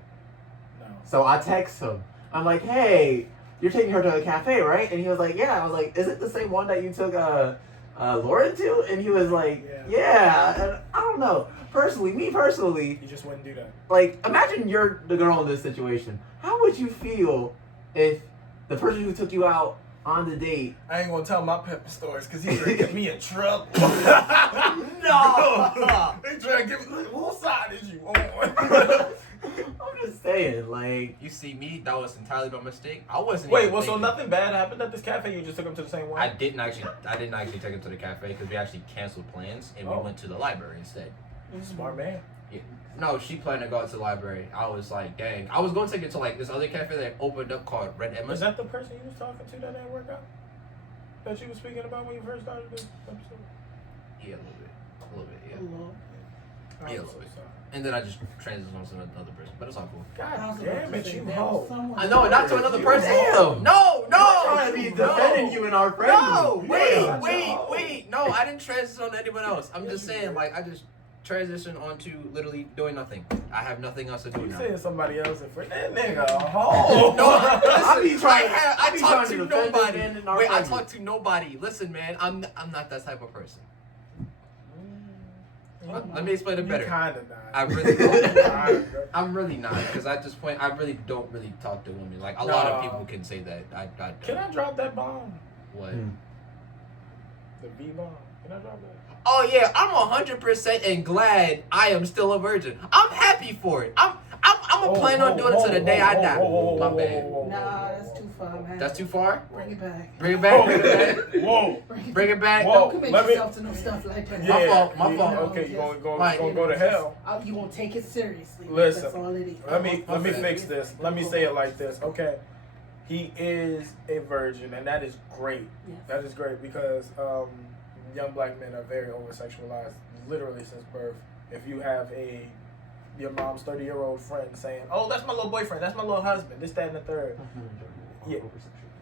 No. So I text him. I'm like, hey, you're taking her to a cafe, right? And he was like, yeah. I was like, is it the same one that you took Lauren to? And he was like, yeah. And I don't know. Me personally, You just wouldn't do that. like, imagine you're the girl in this situation. How would you feel if the person who took you out on the date? I ain't gonna tell my pepper stories because he's gonna get me in trouble. No! They trying to get me. Whose side is you on? I'm just saying, like, You see me, that was entirely by mistake. I wasn't. Wait, even well, so thinking. nothing bad happened at this cafe? You just took him to the same one? I didn't actually take him to the cafe because we actually canceled plans and we Oh. went to the library instead. Smart man. Yeah. No, she planned to go out to the library. I was like, dang. I was going to take it to like this other cafe that opened up called Red Is Emma's. that the person you was talking to that didn't work out? That you was speaking about when you first started this episode? Yeah, a little bit, yeah. I'm Yeah, a so little bit. sorry. And then I just transitioned on to another person, but it's all cool. God damn it, you hoe. I know, not to another person. Damn. No, I'm trying to be no, defending you in our friend no, group. wait, Yeah. wait. No, I didn't transition on to anyone else. I'm just saying, like, I just transition on to literally doing nothing. I have nothing else to do You now. saying somebody else in front? That nigga a hoe. No, I be listen, trying- I I be talk trying to to defend nobody. this man in our Wait, I favor. talk to nobody. Listen, man, I'm not that type of person. Let me explain it You better. kinda not. I really Kinda. I'm really not, because at this point, I really don't really talk to women. Like, a lot of No. people can say that. I Can I drop that bomb? What? The B bomb. Can I drop that? Oh, yeah, I'm 100% and glad I am still a virgin. I'm happy for it. I'm gonna plan on doing it to the day I die. My bad. Nah, that's too far, man. That's too far? Bring it back. Bring it back, bring it back. Whoa. Bring it back. Whoa. Don't commit let me- yourself to no stuff like that. My fault, my yeah, fault. Okay, you gonna Mike, go to hell. You won't take it seriously. Listen, That's all it is. Let me Okay. fix this. Let me say it like this. Okay, he is a virgin, and that is great. Yes. That is great because young black men are very over sexualized, literally since birth. If you have your mom's 30-year-old friend saying, "Oh, that's my little boyfriend. That's my little husband. This, that, and the third." Yeah.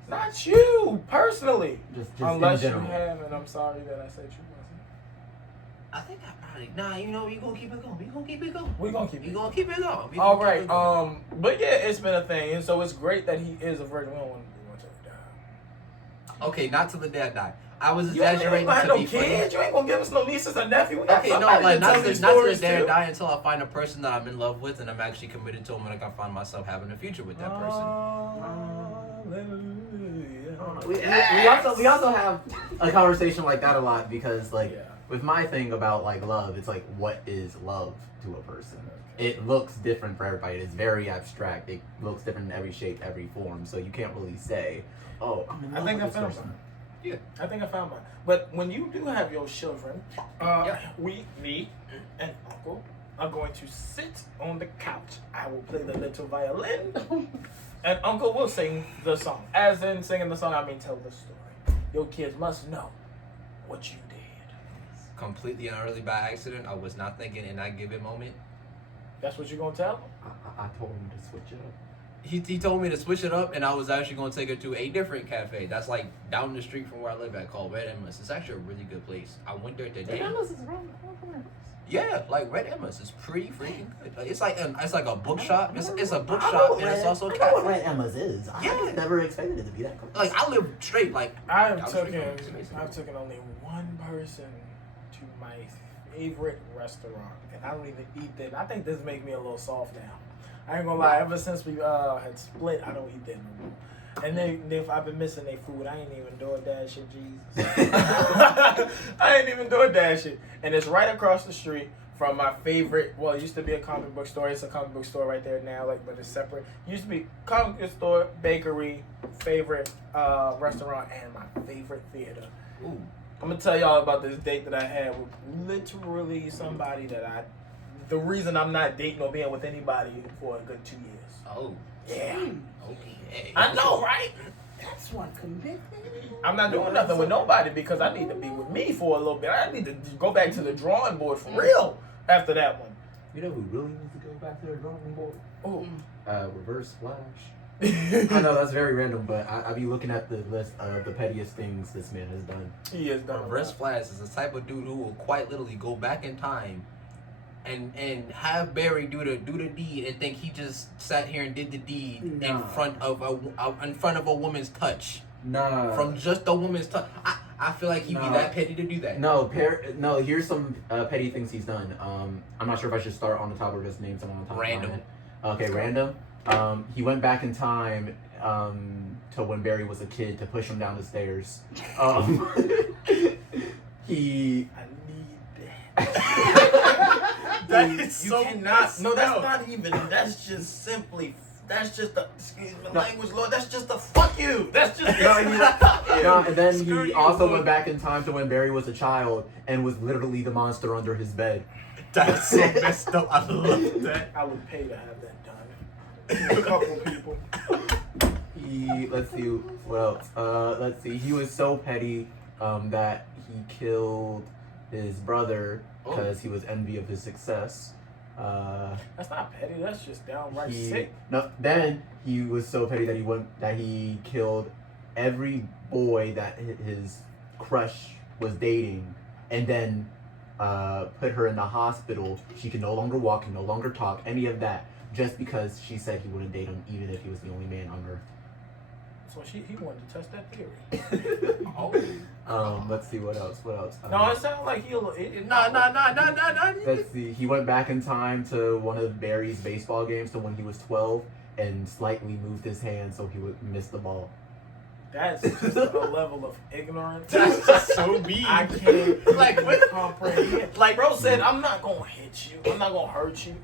Not you personally, Just unless in you general. have, and I'm sorry that I said you I think I probably, you know, we gonna keep it going. We gonna keep it going. wasn't. We gonna keep We it. gonna keep it going. We All gonna keep right. it going. But yeah, it's been a thing, and so it's great that he is a virgin. We don't want to die. Okay, not till the day I die. I was You ain't exaggerating gonna have to no be funny. kids. You ain't gonna give us no nieces or nephews. We got Okay, no, somebody like to not tell to these the stories day I to. die until I find a person that I'm in love with and I'm actually committed to them, and I can find myself having a future with that person. Hallelujah. We also have a conversation like that a lot because like Yeah. with my thing about like love, it's like what is love to a person? It looks different for everybody. It's very abstract. It looks different in every shape, every form. So you can't really say, "Oh, I'm in love I think I with this found person." mine. Yeah. I think I found mine. But when you do have your children, me, and Uncle are going to sit on the couch. I will play the little violin, and Uncle will sing the song. As in singing the song, I mean tell the story. Your kids must know what you did. Completely and utterly by accident. I was not thinking in that given moment. That's what you're gonna tell them? I told him to switch it up. He told me to switch it up, and I was actually going to take her to a different cafe that's like down the street from where I live at, called Red Emma's. It's actually a really good place. I went there today. Yeah, like Red Emma's is pretty freaking good. It's like a bookshop. It's a bookshop, and it's also a I know what cafe. Red Emma's is. I Yeah. just never expected it to be that close. Like I live straight. Like I've down the taken street from it. It's amazing. I've taken only one person to my favorite restaurant, and I don't even eat there. I think this makes me a little soft now. I ain't gonna lie. Ever since we had split, I don't eat there no more. And if I've been missing their food, I ain't even doing that shit, Jesus. I ain't even doing that shit. And it's right across the street from my favorite. Well, it used to be a comic book store. It's a comic book store right there now, like, but it's separate. Used to be comic book store, bakery, favorite restaurant, and my favorite theater. Ooh. I'm gonna tell y'all about this date that I had with literally somebody that the reason I'm not dating or being with anybody for a good 2 years. Oh. Yeah. Okay. I know, right? That's one commitment. I'm not doing nothing with nobody because I need to be with me for a little bit. I need to go back to the drawing board for real after that one. You know who really needs to go back to their drawing board? Oh. Reverse Flash. I know that's very random, but I be looking at the list of the pettiest things this man has done. He is done. Reverse Flash is the type of dude who will quite literally go back in time and have Barry do the deed and think he just sat here and did the deed in front of a woman's touch. Nah. From just a woman's touch. I feel like he'd be that petty to do that. No, here's some petty things he's done. I'm not sure if I should start on the top or just name someone on top. Random. Of my head. Okay, random. He went back in time to when Barry was a kid to push him down the stairs. He. I need that. That is You so cannot. No, that's no. not even. That's just simply. That's just a. Excuse my No. language, Lord. That's just a fuck you. That's just. No, and then Screw he you, also Lord. went back in time to when Barry was a child and was literally the monster under his bed. That's so messed up. I love that. I would pay to have that done. A couple people. Let's see what else. Let's see. He was so petty that he killed his brother because he was envy of his success. That's not petty. That's just downright sick. No, then he was so petty that he killed every boy that his crush was dating, and then put her in the hospital. She could no longer walk, can no longer talk, any of that, just because she said he wouldn't date him, even if he was the only man on Earth. So he wanted to test that theory. Let's see what else. No, it sounds like he'll. No. Let's see. He went back in time to one of Barry's baseball games to when he was 12 and slightly moved his hand so he would miss the ball. That's just a level of ignorance. That's just so mean. I can't Like, what? comprehend. Like, bro said, I'm not gonna hit you. I'm not gonna hurt you.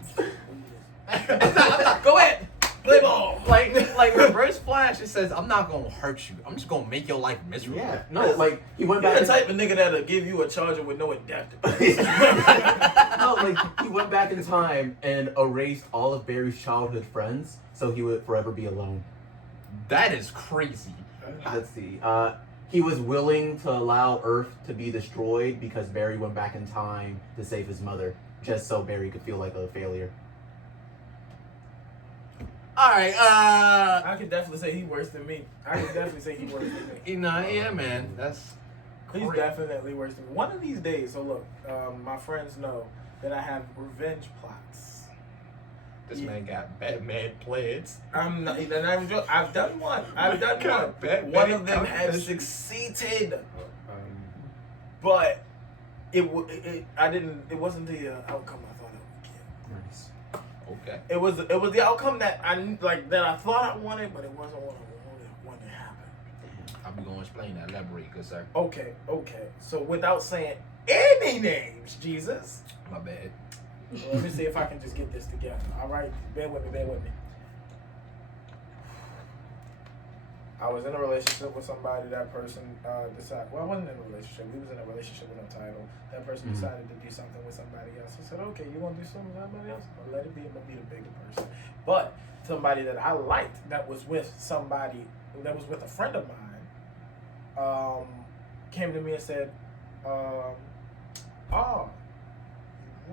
Go ahead. Play ball. Like Reverse Flash, it says, I'm not gonna hurt you. I'm just gonna make your life miserable. Yeah. No, like he went You're back. the type of nigga that'll give you a charger with no adapter. No, like he went back in time and erased all of Barry's childhood friends, so he would forever be alone. That is crazy. Let's see. He was willing to allow Earth to be destroyed because Barry went back in time to save his mother, just so Barry could feel like a failure. Alright, I can definitely say he's worse than me. you know, yeah, man. That's He's great. definitely worse than me. One of these days, so look, my friends know that I have revenge plots. This man got Batman plans. I'm not even joking. I've done one. One of them has succeeded. But it wasn't the outcome I thought it would get. Nice. Okay. It was the outcome that I thought I wanted, but it wasn't what I wanted to happen. I'm gonna explain that. Elaborate, good sir. Okay. So without saying any names, Jesus. My bad. Let me see if I can just get this together. All right, bear with me. I was in a relationship with somebody. That person decided. Well, I wasn't in a relationship. We was in a relationship with no title. That person decided to do something with somebody else. I said, "Okay, you want to do something with somebody else? I'll let it be. I'm gonna be the bigger person." But somebody that I liked, that was with somebody, that was with a friend of mine, came to me and said, "Oh,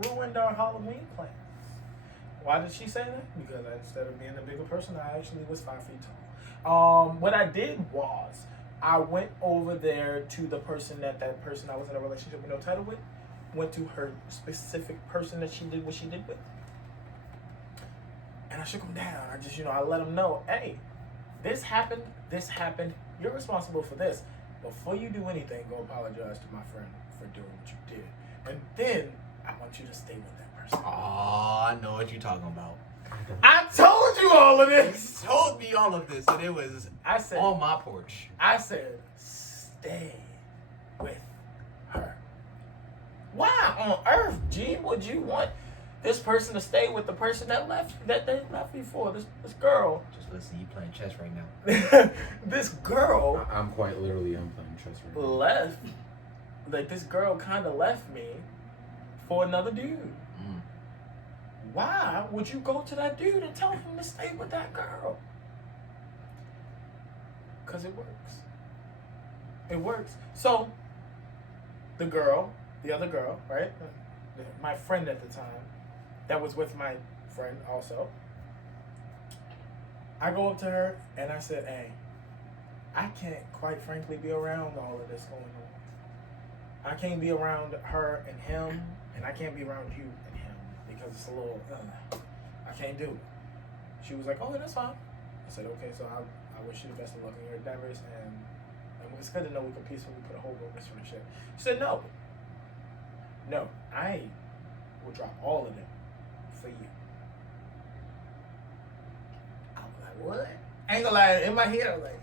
ruined our Halloween plans." Why did she say that? Because instead of being a bigger person, I actually was 5 feet tall. What I did was I went over there to the person that person I was in a relationship with no title with, went to her specific person that she did what she did with, and I shook him down. I just, I let him know, hey, this happened, you're responsible for this. Before you do anything, go apologize to my friend for doing what you did. And then I want you to stay with that person. Oh, I know what you're talking about. I told you all of this. You told me all of this, and it was I said, on my porch. I said, stay with her. Why on earth, G, would you want this person to stay with the person that they left before? This girl. Just listen, you playing chess right now. This girl I'm quite literally playing chess right now. left. Like, this girl kind of left me for another dude. Why would you go to that dude and tell him to stay with that girl? Because it works. It works. So, the other girl, right? My friend at the time, that was with my friend also. I go up to her and I said, hey, I can't quite frankly be around all of this going on. I can't be around her and him, and I can't be around you and him. Because it's a little, I can't do it. She was like, oh, that's fine. I said, okay, so I wish you the best of luck in your endeavors, and it's good to know we can peacefully put a hold on this friendship. She said, no, I will drop all of them for you. I was like, what? I ain't gonna lie, in my head, I was like,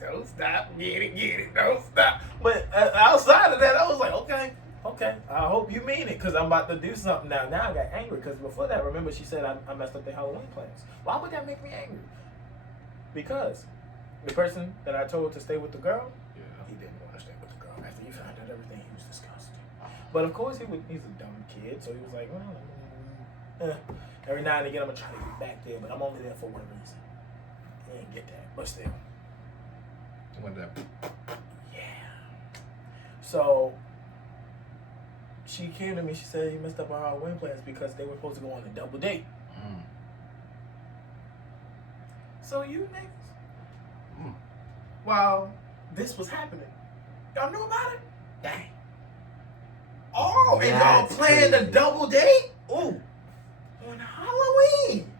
don't stop, get it, don't stop. But outside of that, I was like, okay, I hope you mean it, because I'm about to do something now. Now I got angry, because before that, remember, she said I messed up their Halloween plans. Why would that make me angry? Because the person that I told to stay with the girl, he didn't want to stay with the girl. After you found out everything, he was disgusted. But of course, he's a dumb kid, so he was like, every now and again, I'm going to try to get back there, but I'm only there for one reason. He didn't get that, but still. What that? Yeah. So she came to me. She said he messed up our Halloween plans because they were supposed to go on a double date. So you niggas, while this was happening, y'all knew about it? Dang. Oh, and y'all That's playing the crazy. double date? Ooh. On Halloween.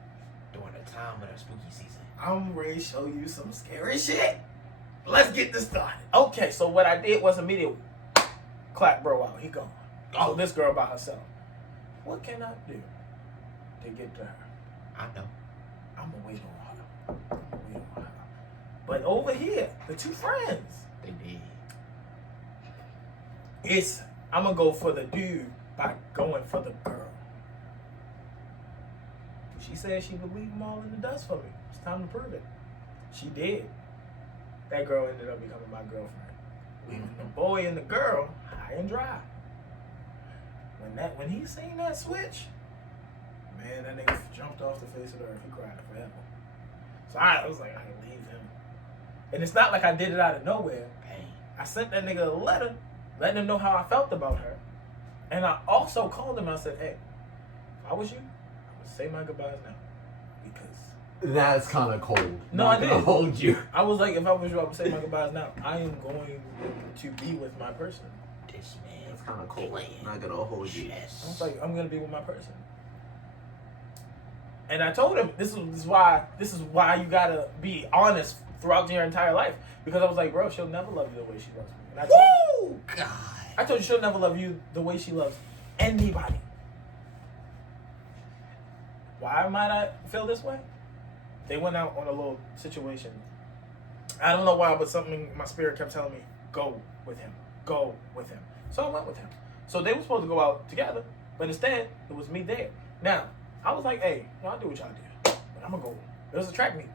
During the time of the spooky season. I'm ready to show you some scary shit. Let's get this started. Okay, so what I did was immediately clap bro out. He gone. Oh, this girl by herself. What can I do to get to her? I know. I'm gonna wait on her. But over here, the two friends. They did. I'm gonna go for the dude by going for the girl. She said she would leave them all in the dust for me. It's time to prove it. She did. That girl ended up becoming my girlfriend. Leaving the boy and the girl high and dry. When he seen that switch, man, that nigga jumped off the face of the earth. He cried forever. So I was like, I can leave him. And it's not like I did it out of nowhere. Dang. I sent that nigga a letter letting him know how I felt about her. And I also called him. I said, hey, if I was you, I would say my goodbyes now. Because That's kind of cold. No, Not I gonna did. hold you. I was like, if I was you, I would say my goodbyes now. I am going to be with my person. This man. That's kind of cold. Playing Not gonna hold you. I was like, I'm going to be with my person. And I told him, this is why you got to be honest throughout your entire life. Because I was like, bro, she'll never love you the way she loves me. And I told you, Woo! God. I told you she'll never love you the way she loves anybody. Why might I feel this way? They went out on a little situation. I don't know why, but something in my spirit kept telling me, go with him. Go with him. So I went with him. So they were supposed to go out together, but instead, it was me there. Now, I was like, hey, y'all do what y'all do. But I'm going to go. There's a track meet.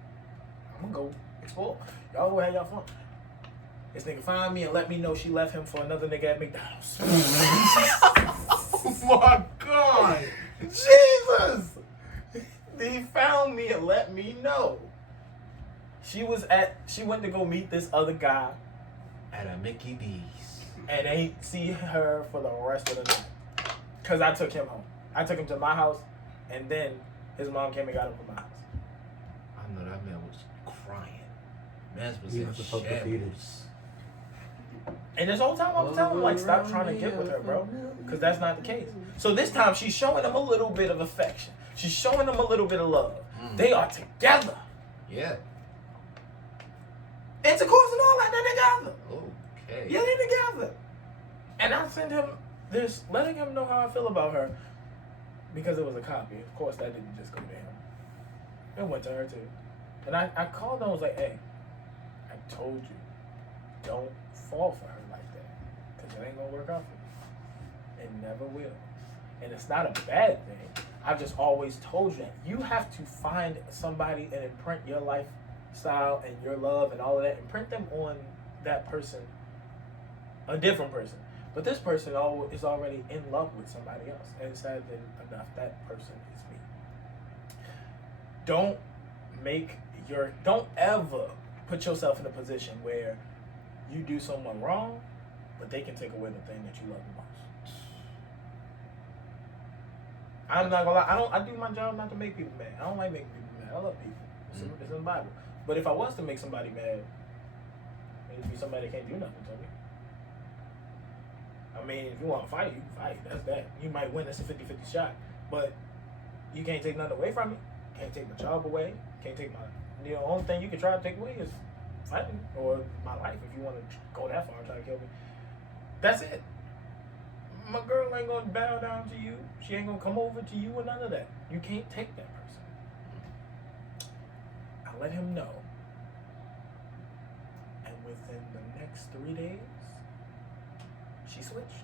I'm going to go explore. Y'all go have y'all fun. This nigga find me and let me know she left him for another nigga at McDonald's. Oh my God. Jesus! He found me and let me know. She went to go meet this other guy At a Mickey D's. and ain't see her for the rest of the night. Cause I took him home. I took him to my house and then his mom came and got him from my house. I know that man was crying. Man's was He in was supposed to feed shambles. And this whole time I was telling him, like, stop trying to get with her, bro. Because that's not the case. So this time she's showing him a little bit of affection. She's showing him a little bit of love. They are together. Yeah. Intercourse and all that, they're together. Okay. Yeah, they're together. And I sent him this, letting him know how I feel about her. Because it was a copy. Of course, that didn't just go to him. It went to her, too. And I called him and was like, hey, I told you, don't fall for her like that. Because it ain't going to work out for you. It never will. And it's not a bad thing. I've just always told you that. You have to find somebody and imprint your lifestyle and your love and all of that. Imprint them on that person, a different person. But this person is already in love with somebody else. And said that enough, that person is me. Don't ever put yourself in a position where you do someone wrong, but they can take away the thing that you love the most. I'm not gonna lie, I do my job not to make people mad. I don't like making people mad. I love people. It's in the Bible. But if I was to make somebody mad, it'd be somebody that can't do nothing to me. I mean, if you want to fight, you can fight. That's that. You might win. That's a 50-50 shot. But you can't take nothing away from me. Can't take my job away. Can't take my... The only thing you can try to take away is fighting or my life if you want to go that far and try to kill me. That's it. My girl ain't going to bow down to you. She ain't going to come over to you or none of that. You can't take that person. I let him know. And within the next 3 days, she switched.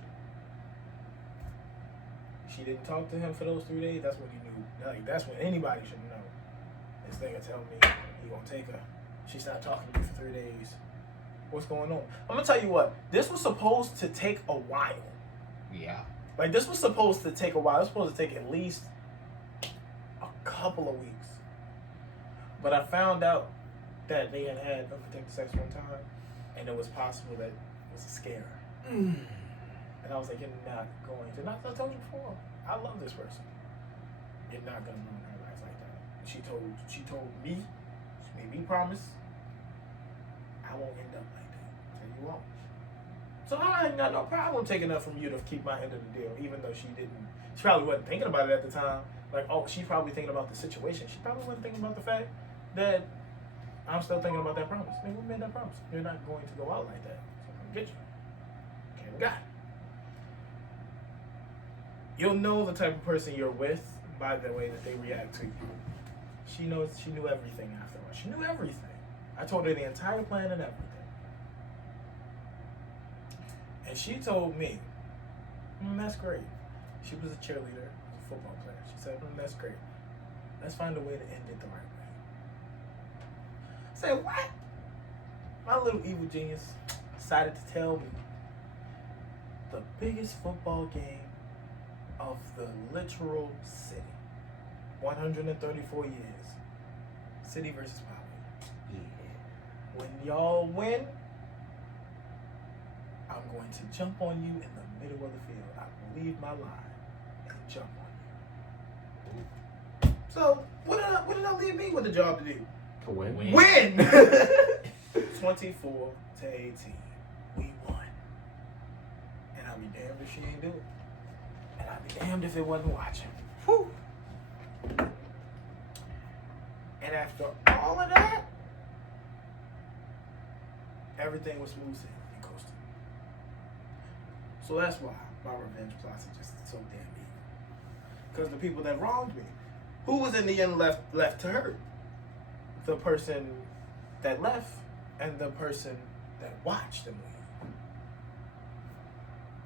She didn't talk to him for those 3 days. That's when he knew. Like, that's when anybody should know. This nigga tell me he gonna take her. She's not talking to you for 3 days. What's going on? I'm gonna tell you what. This was supposed to take a while. Yeah. Like, this was supposed to take a while. It was supposed to take at least a couple of weeks. But I found out that they had unprotected sex one time, and it was possible that it was a scare. And I was like, you're not going to. And I told you before, I love this person. You're not going to ruin her life like that. And she told me, she made me promise, I won't end up like that. So you won't. So I ain't got no problem taking that from you to keep my end of the deal, even though she didn't. She probably wasn't thinking about it at the time. Like, oh, she's probably thinking about the situation. She probably wasn't thinking about the fact that I'm still thinking about that promise. Nigga, we made that promise. You're not going to go out like that. So I'm gonna get you. Okay, guy. You'll know the type of person you're with by the way that they react to you. She knew everything afterwards. She knew everything. I told her the entire plan and everything. And she told me, that's great. She was a cheerleader, a football player. She said, that's great. Let's find a way to end it the right way. I said, what? My little evil genius decided to tell me the biggest football game of the literal city. 134 years. City versus Poly. Yeah. When y'all win, I'm going to jump on you in the middle of the field. I will leave my line and jump on you. So, what did I leave me with the job to do? To win. Win! 24 to 18. We won. And I'll be damned if she ain't do it. And I'll be damned if it wasn't watching. Whew. And after all of that, everything was smooth sailing and coasting. So that's why my revenge plots are just so damn evil. Because the people that wronged me, who was in the end left to hurt? The person that left and the person that watched them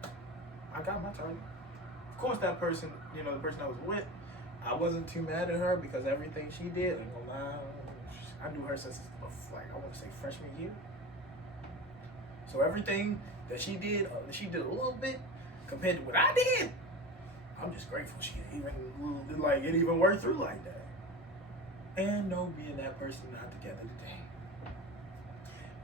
leave. I got my turn. Of course, that person, the person I was with, I wasn't too mad at her because everything she did, I ain't gonna lie, I knew her since, I want to say freshman year. So everything that she did a little bit compared to what I did. I'm just grateful she it even worked through like that. And no, being that person not together today.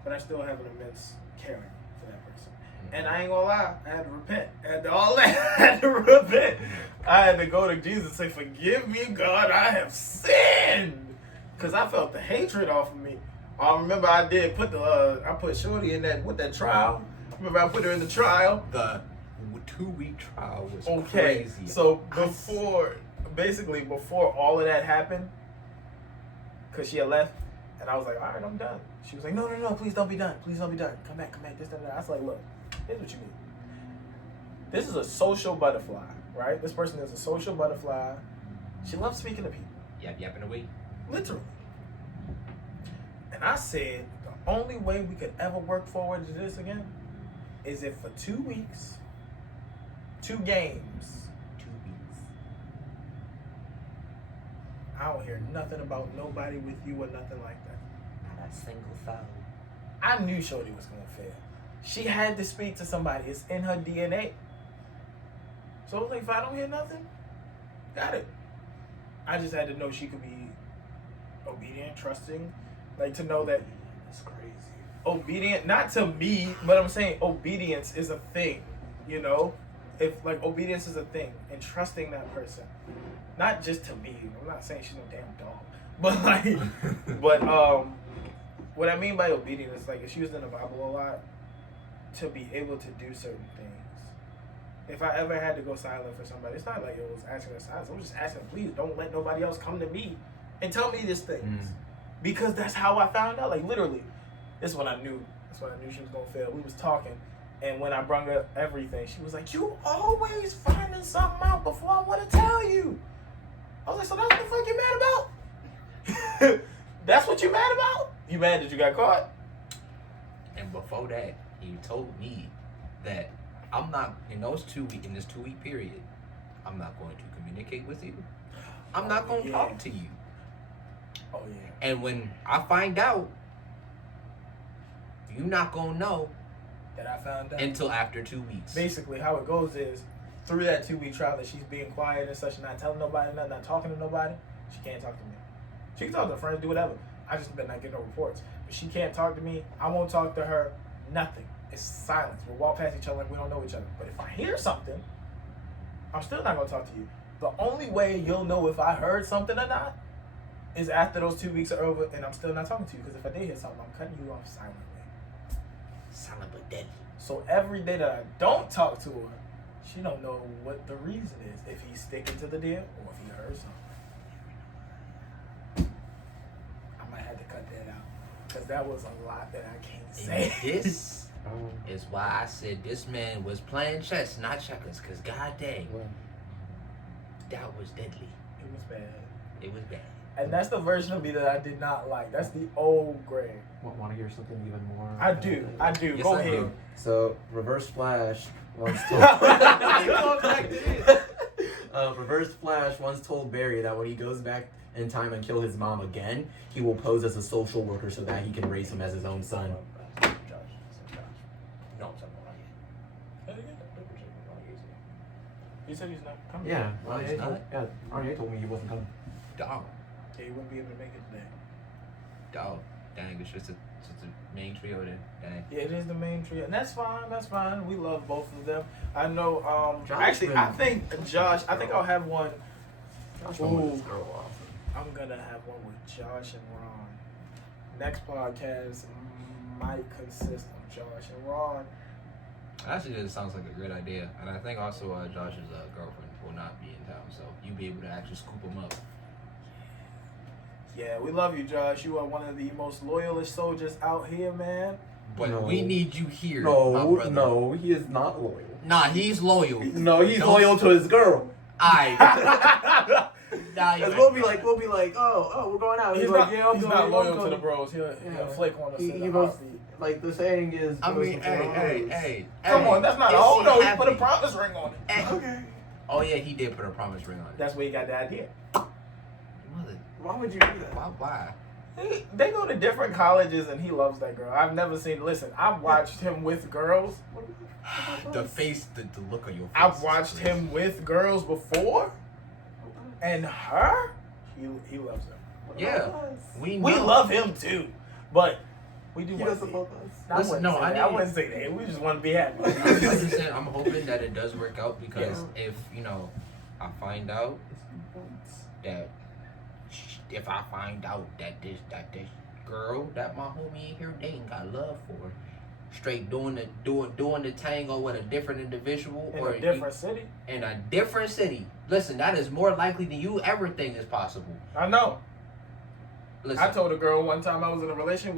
But I still have an immense caring for that person. And I ain't gonna lie, I had to repent. After all that, I had to repent. I had to go to Jesus and say, forgive me, God, I have sinned. Because I felt the hatred off of me. I remember I did put I put Shorty in that trial. Remember I put her in the trial? The 2-week trial was okay. Crazy. So before all of that happened, because she had left, and I was like, all right, I'm done. She was like, no, please don't be done. Please don't be done. Come back, this, that. I was like, look, here's what you need. This is a social butterfly, right? This person is a social butterfly. She loves speaking to people. Yapping away. Literally. And I said, the only way we could ever work forward to this again is if for 2 weeks, 2 games, 2 weeks. I don't hear nothing about nobody with you or nothing like that. Not a single foul. I knew Shorty was going to fail. She had to speak to somebody. It's in her DNA. So I was like, if I don't hear nothing, got it. I just had to know she could be obedient, trusting, to know that That's crazy. obedient, not to me, but I'm saying obedience is a thing, If obedience is a thing and trusting that person, not just to me. I'm not saying she's no damn dog, but what I mean by obedience is if she was in the Bible a lot, to be able to do certain things. If I ever had to go silent for somebody, it's not like it was asking her silence. I was just asking, please don't let nobody else come to me and tell me these things. Because that's how I found out. Literally, this is when I knew. That's when I knew she was gonna fail. We was talking, and when I brought up everything, she was like, "You always finding something out before I want to tell you." I was like, "So that's what the fuck you mad about? That's what you mad about? You mad that you got caught?" And before that, he told me that I'm not in this 2-week period. I'm not going to communicate with you. I'm not going to talk to you. Oh yeah. And when I find out, you're not going to know That I found out until after 2 weeks. Basically, how it goes is through that 2-week trial that she's being quiet and such, not telling nobody nothing, not talking to nobody. She can't talk to me. She can talk to her friends, do whatever. I just better not get no reports. But she can't talk to me. I won't talk to her. Nothing. It's silence. We'll walk past each other like we don't know each other. But if I hear something, I'm still not gonna talk to you. The only way you'll know if I heard something or not is after those 2 weeks are over and I'm still not talking to you. Because if I did hear something, I'm cutting you off silently. Silent but deadly. So every day that I don't talk to her, she don't know what the reason is. If he's sticking to the deal or if he heard something. I might have to cut that out because that was a lot that I can't say. And this is why I said this man was playing chess, not checkers. Cause god dang, that was deadly. It was bad. It was bad. And that's the version of me that I did not like. That's the old Greg. Want to hear something even more? I do. Yes, Go I ahead. do. So, Reverse Flash once Reverse Flash once told Barry that when he goes back in time and kill his mom again, he will pose as a social worker so that he can raise him as his own son. No, He said he's not coming. Yeah, Oh, he's not? RNA told me he wasn't coming. Dog. Yeah, he wouldn't be able to make it today. Dog. Dang, it's just a main trio then. Dang. Yeah, it is the main trio, and that's fine. That's fine. We love both of them. I know. Josh Actually, I been- think Josh. I think I'll have one. Josh Ooh. wanted this girl off. I'm gonna have one with Josh and Ron. Next podcast might consist of Josh and Ron. Actually, this sounds like a great idea, and I think also Josh's girlfriend will not be in town, so you'll be able to actually scoop him up. Yeah, we love you, Josh. You are one of the most loyalist soldiers out here, man. But No. we need you here, my No, brother. no, he is not loyal. Nah, he's loyal. No, he's Don't- loyal to his girl. Aight. Nah, Cause we'll be like, oh, we're going out. He's like, not, yeah, I'm he's going, not I'm loyal to going. the bros. He'll Yeah. flake on us in He a was heartbeat. like the saying is. I mean, goes hey. with Come hey. on, that's not Is a hold. she No, he happy? put a promise ring on it. Hey. Okay. Oh yeah, he did put a promise ring on it. That's where he got the idea. Mother, Why would you do that? why? They go to different colleges and he loves that girl. I've never seen. Listen, I've watched him with girls. The face, the look on your face. I've is watched crazy. him with girls before, and her, he loves her. Yeah, we We know. love him too, but we do He want doesn't to. love us. I Listen, wouldn't no, say I that. I didn't- wouldn't say that. We just want to be happy. I'm just saying, I'm hoping that it does work out because if I find out that if I find out that this girl that my homie in here dating got love for, straight doing the tango with a different individual In or a different city. in a different city. Listen, that is more likely than you ever think is possible. I know. Listen, I told a girl one time I was in a relationship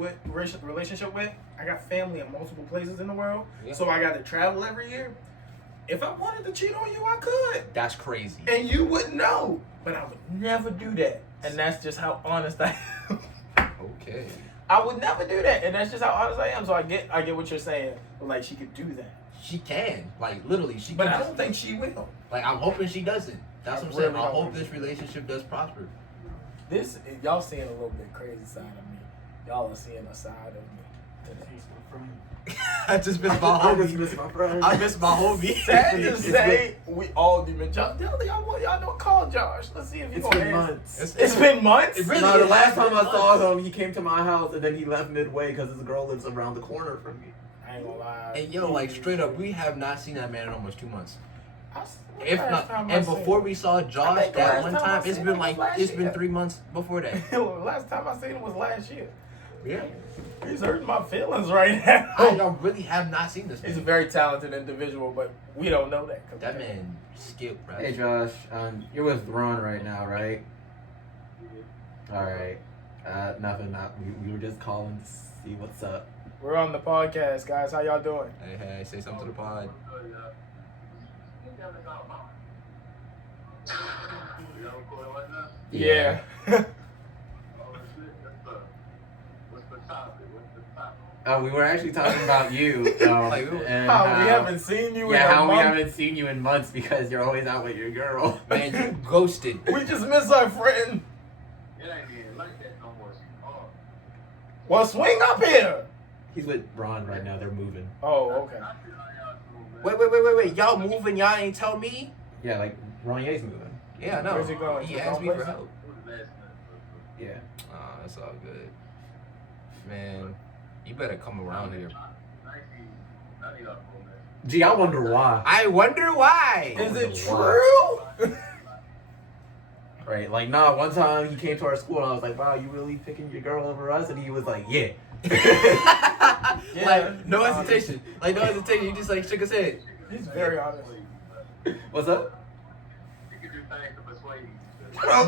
with. I got family in multiple places in the world, Yeah. so I got to travel every year. If I wanted to cheat on you, I could, that's crazy. and you wouldn't know. But I would never do that, and that's just how honest I am. Okay. I would never do that, and that's just how honest I am. So I get what you're saying. Like she could do that, She can, like literally, she. but can I just- don't think she will. Like I'm hoping she doesn't. That's I what I'm saying. really I don't hope think this she relationship does prosper. This y'all seeing a little bit crazy side of me. Y'all are seeing a side of me today. I just miss my I just homie. miss my friend. I miss my homie. Sad to It's say, we all do. Josh, y'all don't call Josh. Let's see if he's It's gonna been answer. months. It's been months. It really No, the is. last time I Months. saw him, he came to my house and then he left midway because his girl lives around the corner from me. I ain't gonna lie. And yo, like straight up, we have not seen that man in almost 2 months. If If not, and before we saw Josh think the that last one time I time, it's seen been him like was last it's been year. 3 months before that. last time I seen him was last year. Yeah, He's hurting my feelings right now. I really have not seen this He's a man. very talented individual, but we don't know that. 'cause That man skipped, bro. Hey Josh, you're with Ron right now, right? Alright. Nothing. We were just calling to see what's up. We're on the podcast, guys. How y'all doing? Hey, say something to the pod. Yeah. We were actually talking about you. Like, and How we haven't seen you in a how we month. haven't seen you in months because you're always out with your girl. Man, you ghosted. We just miss our friend. Well, swing up here. He's with Ron right now. They're moving. Oh, okay. Wait. Y'all moving? Y'all ain't tell me? Yeah, like Ronnie's moving. Yeah, I know. Where's he going? He To asked his me own for place? help. Yeah. That's all good. Man, you better come around here. Gee, I wonder why. I wonder why. Is it Wow. true? Right, like, nah, one time he came to our school and I was like, wow, you really picking your girl over us? And he was like, yeah. Like no hesitation. Like no hesitation. You just like shook his head. He's very honest. What's up?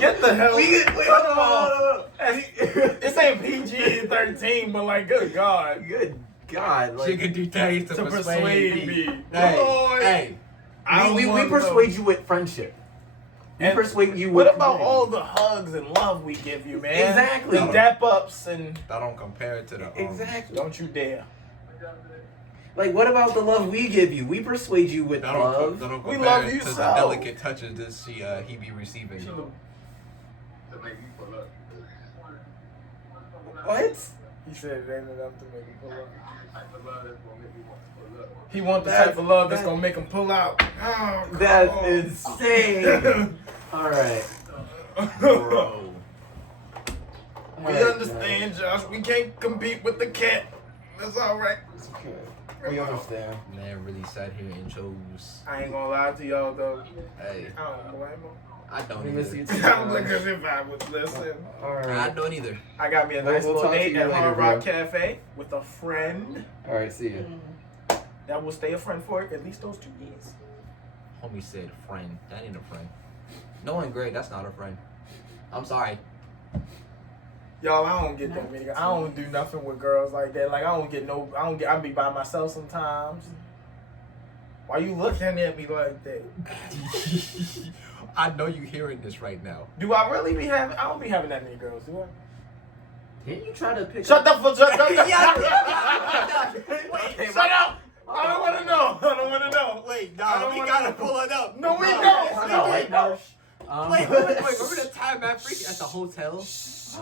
Get the hell. Hold on. This ain't PG-13, but like, good God. Good God. She Like, could do things to persuade me. Hey, Lord. hey. we persuade you with friendship. We And persuade you with What about community. all the hugs and love we give you, man? Exactly. The dap ups and That don't compare to the Exactly. don't you dare. Like, what about the love we give you? We persuade you with that love. don't We compare love you to the so. delicate touches this he be receiving. What? He said it ain't enough to make him pull up. He want the type of love that's gonna make him pull out. Oh, That's God. insane. All right. Bro. We All right, understand, Josh. We can't compete with the cat. That's all right. It's okay. We understand. Man really sat here and chose. I ain't gonna lie to y'all though. Hey, I don't blame him. I don't We miss you either. too. I'm looking as if I was listening. All I right. don't either. I got me a We'll nice talk little to date you at later, Hard Rock bro. Cafe with a friend All right. See you. that will stay a friend for at least those 2 years. Homie said friend. That ain't a friend. Knowing Greg, that's not a friend. I'm sorry. Y'all, I don't get that many. I don't do nothing with girls like that. Like I be by myself sometimes. Why you looking at me like that? I know you hearing this right now. Do I really be having? I don't be having that many girls, do I? Didn't you try to pick Shut up? the fuck up! Shut Wait, up! I don't want to know. I don't want to know. wait, I nah, don't we wanna gotta know. pull it up. No, we No, don't. No, We wait, don't. no. Wait, remember the time at the hotel? I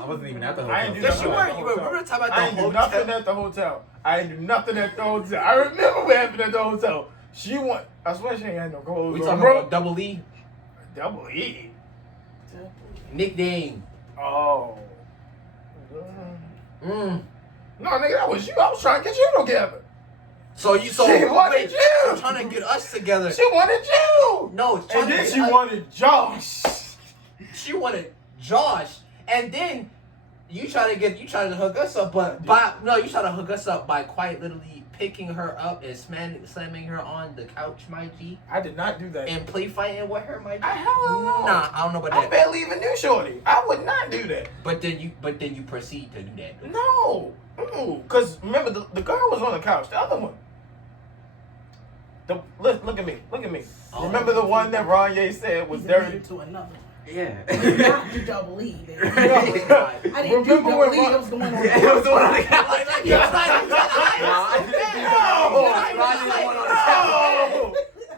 wasn't even at the I ain't hotel. do Yes, you nothing. were. You remember the time at the I ain't do hotel? nothing at the hotel. I ain't do nothing at the hotel. I remember what happened at the hotel. She went. I swear she ain't had no clothes We on, talking bro. about Double E Double E. nickname. Oh. Mm. No, nigga, that was you. I was trying to get you together. So She wanted you. You're trying to get us together. She wanted you. No, trying And to then get she us- wanted Josh. She wanted Josh, and then you try to hook us up, but you try to hook us up by quite literally picking her up and slamming her on the couch, my G, I did not do that. and play fighting with her, my G. Hell no. Nah, I don't know about I that. barely even knew Shorty. I would not do that. But then you proceed to do that. No. Because remember, the girl was on the couch. The other one. Look at me. Look at me. Oh. Remember the one that Ronye said was dirty? To another. Yeah. Not do double leave. I didn't do Remember double when leave. It was going on. Yeah, it was the one on the couch. Like, he was like,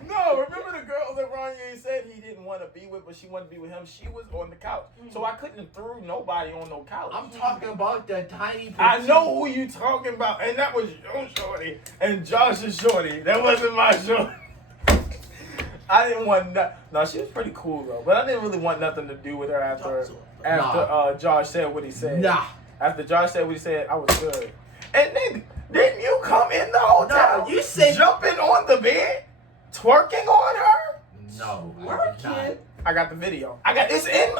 No, remember the girl that Ronye said he didn't want to be with, but she wanted to be with him? She was on the couch. So I couldn't have threw nobody on no couch. I'm talking about the tiny. I know who you talking about, and that was your shorty, and Josh's shorty. That wasn't my shorty. I didn't want no, she was pretty cool though, but I didn't really want nothing to do with her after Josh said what he said. Nah. After Josh said what he said, I was good. And then didn't you come in the hotel? No, you said jumping on the bed, twerking on her. no. Working. I got the video. It's in.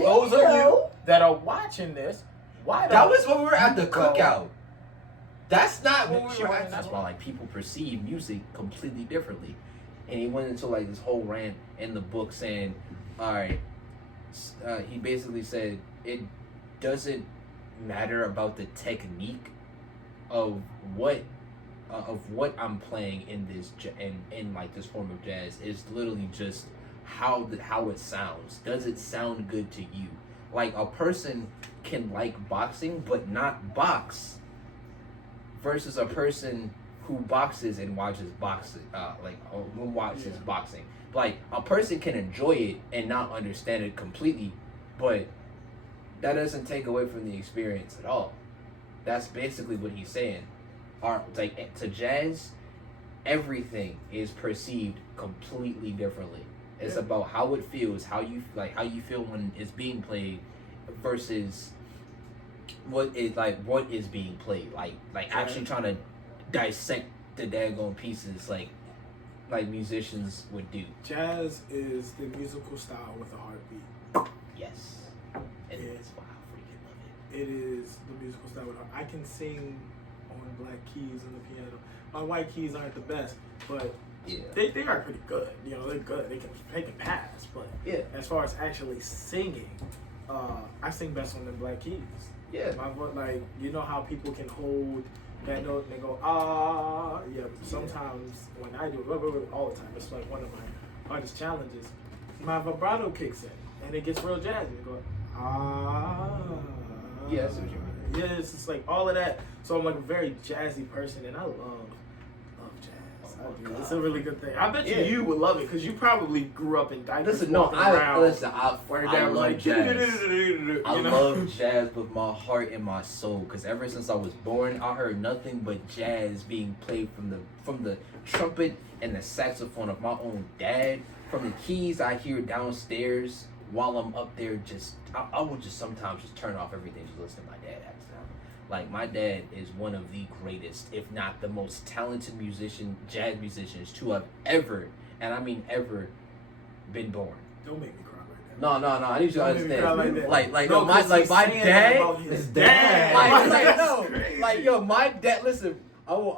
Those of you that are watching this, why That don't was when we were at the you go- cookout. That's not when we She were wasn't at. that That's why like people perceive music completely differently, and he went into like this whole rant in the book saying, "All right," he basically said it doesn't matter about the technique of what I'm playing in this in like this form of jazz. Is literally just how it sounds. Does it sound good to you? Like a person can like boxing but not box versus a person who boxes and watches boxing who watches boxing. Like a person can enjoy it and not understand it completely, but that doesn't take away from the experience at all. That's basically what he's saying. To jazz, everything is perceived completely differently. It's about how it feels, how you feel when it's being played, versus what is being played. Like actually trying to dissect the daggone pieces like musicians would do. Jazz is the musical style with a heartbeat. Yes, and Yeah. that's why I freaking love it is the musical style. I can sing on black keys and the piano. My white keys aren't the best, but Yeah. they are pretty good. You know, they're good. They can pass. But Yeah. as far as actually singing, I sing best on them black keys. Yeah. My voice, like, you know how people can hold that note and they go ah. Yeah. Sometimes when I do it, all the time, it's like one of my hardest challenges. My vibrato kicks in and it gets real jazzy. It goes ah. Yeah, that's what you mean. Yeah, it's just like all of that. So I'm like a very jazzy person, and I love jazz. I do. It's a really good thing. I bet you would love it because you probably grew up in diapers. Listen, no, walking around I where your dad was love like, jazz. you I know? love jazz with my heart and my soul, because ever since I was born, I heard nothing but jazz being played from the trumpet and the saxophone of my own dad, from the keys I hear downstairs while I'm up there. I will just sometimes just turn off everything, just listen to my dad act out. Like, my dad is one of the greatest, if not the most talented jazz musicians to have ever, and I mean ever, been born. Don't make me cry like that. No, I need you to Don't make me cry understand. like that. Like, No, no, my 'cause he's saying that about dad, his dad. like, That's crazy. like, yo, my dad. Listen, I will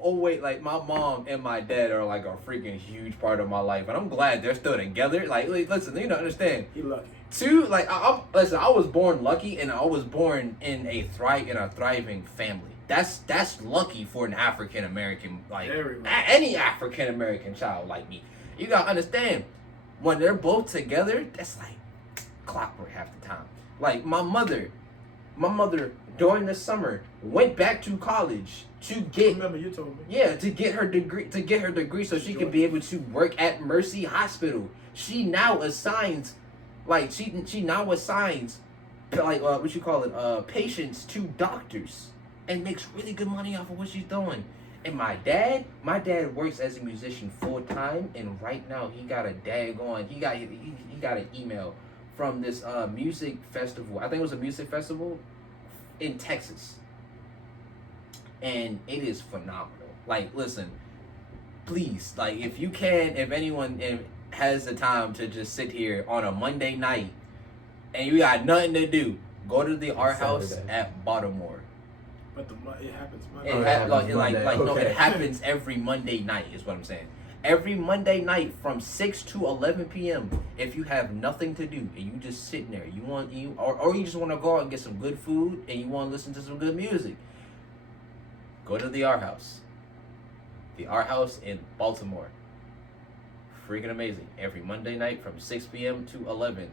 always, like, my mom and my dad are like a freaking huge part of my life, and I'm glad they're still together. Like, listen, you don't understand. He lucky. Two, like, listen, I was born lucky, and I was born in a thriving family. That's lucky for an African American, like Very lucky. any African American child like me. You gotta understand, when they're both together, that's like clockwork half the time. Like, my mother during the summer went back to college to get Remember, you told me. to get her degree so she could be able to work at Mercy Hospital. She now assigns like what you call it, patients to doctors, and makes really good money off of what she's doing. And my dad works as a musician full time, and right now he got he got an email from this music festival. I think it was a music festival in Texas. And it is phenomenal. Like, listen, please, like, if anyone has the time to just sit here on a Monday night and you got nothing to do, go to the art house at Baltimore. But it happens It Monday. it happens every Monday night is what I'm saying. Every Monday night from 6 to 11 p.m. If you have nothing to do and you just sitting there, or you just want to go out and get some good food and you want to listen to some good music, go to the Art House. The Art House in Baltimore. Freaking amazing. Every Monday night from 6 p.m. to 11.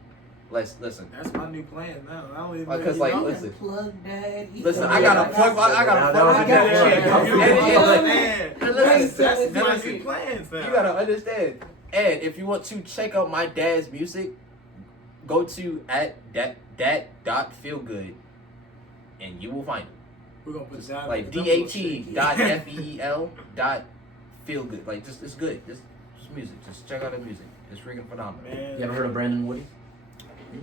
Let's listen. That's my new plan now. I don't even Because, like, listen. Plug daddy. Listen, I gotta plug my That's my new plans now. You gotta understand. And if you want to check out my dad's music, go to @dat.feelgood and you will find it. We're gonna put it down. Like DAT.FEEL.feelgood. Like, just it's good. Just music. Just check out the music. It's freaking phenomenal. Man. You ever heard of Brandon Woody?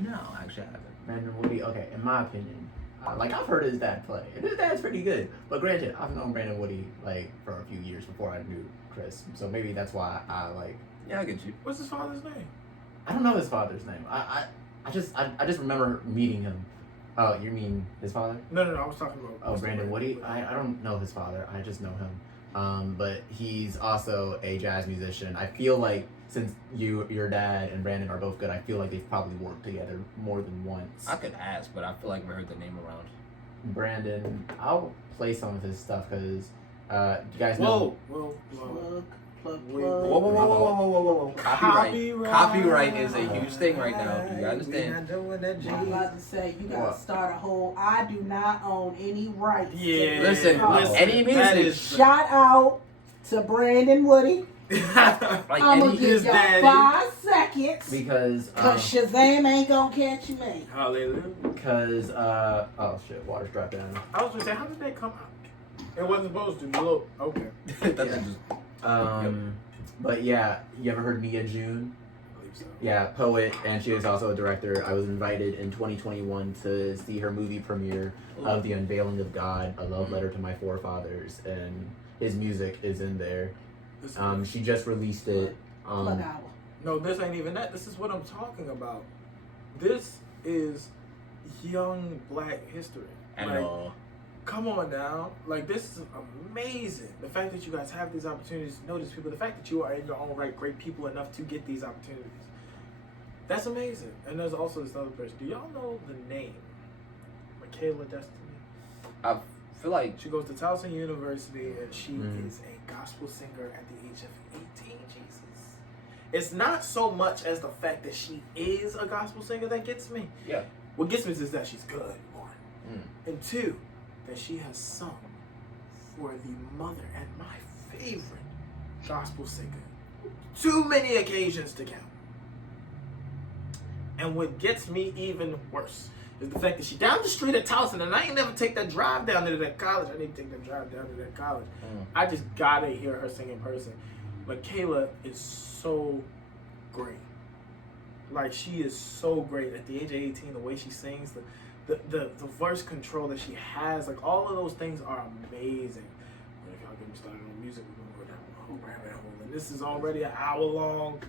No, actually I haven't. Brandon Woody, okay, in my opinion, like, I've heard his dad play, and his dad's pretty good. But granted, I've known Brandon Woody like for a few years before I knew Chris, so maybe that's why I like. Yeah, I get you. What's his father's name? I don't know his father's name. I just remember meeting him. Oh, you mean his father? No. I was talking about. Oh, Brandon Woody. I don't know his father. I just know him. But he's also a jazz musician. I feel like since your dad and Brandon are both good, I feel like they've probably worked together more than once. I could ask, but I feel like we heard the name around. Brandon, I'll play some of his stuff because you guys know. Whoa. Plug. Whoa. Copyright is a huge thing right now. You gotta understand. I'm about to say, you gotta start a whole, I do not own any rights. Yeah. Listen, any music. Shout out to Brandon Woody. Like, I'm gonna give y'all daddy. 5 seconds. Because Shazam ain't gonna catch me. Hallelujah. Because oh shit, water's dropped down. I was gonna say, how did that come out? It wasn't supposed to. Look, okay. That's Yeah. just, But yeah, you ever heard Nia June? I believe so. Yeah, poet, and she is also a director. I was invited in 2021 to see her movie premiere of The Unveiling of God, A Love Letter to My Forefathers, and his music is in there. She just released it. Plug hour. No, this ain't even that. This is what I'm talking about. This is young black history. And Like, come on now. Like, this is amazing. The fact that you guys have these opportunities to know these people, the fact that you are in your own right great people enough to get these opportunities. That's amazing. And there's also this other person. Do y'all know the name? Michaela Destiny. I feel like She goes to Towson University and she is a gospel singer at the age of 18. Jesus. It's not so much as the fact that she is a gospel singer that gets me. yeah. What gets me is that she's good, one. And two, that she has sung for the mother and my favorite gospel singer. Too many occasions to count. And what gets me even worse is the fact that she down the street at Towson, and I ain't never take that drive down to that college. I need to take that drive down to that college. I just gotta hear her sing in person. Michaela is so great. Like, she is so great. At the age of 18, the way she sings, the verse control that she has, like, all of those things are amazing. But if y'all get me started on music, we're gonna go down a whole rabbit hole. And this is already an hour long.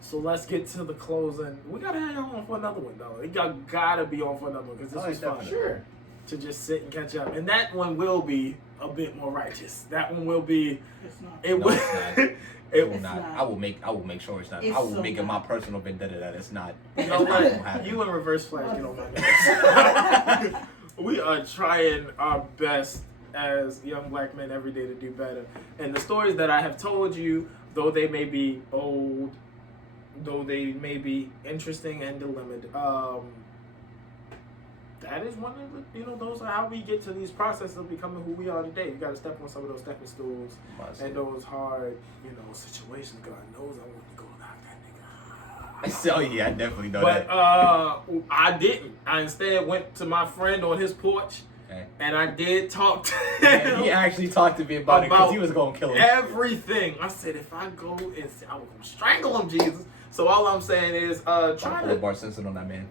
So let's get to the closing. We gotta have y'all on for another one, though. Y'all gotta be on for another one, because this was fun. Sure. To just sit and catch up. And that one will be a bit more righteous. That one will be. It's not. It No, will. it's not. It will It's not. not. I will make sure it's not. It's I will so make it my not. personal vendetta that it's not. You know It's not gonna what? happen. You in reverse flash, get on my nerves. We are trying our best as young black men every day to do better. And the stories that I have told you, though they may be old, though they may be interesting and dilemmaed, that is one of the, those are how we get to these processes of becoming who we are today. You got to step on some of those stepping stools and those hard, situations. God knows I want to go knock that nigga. So yeah, I definitely know But that. I didn't. I instead went to my friend on his porch, Okay. and I did talk to Yeah, him he actually talked to me about it because he was gonna kill him. everything. I said, if I go and I was gonna strangle him, Jesus. So all I'm saying is, try Pull to a Bar Simpson on that man.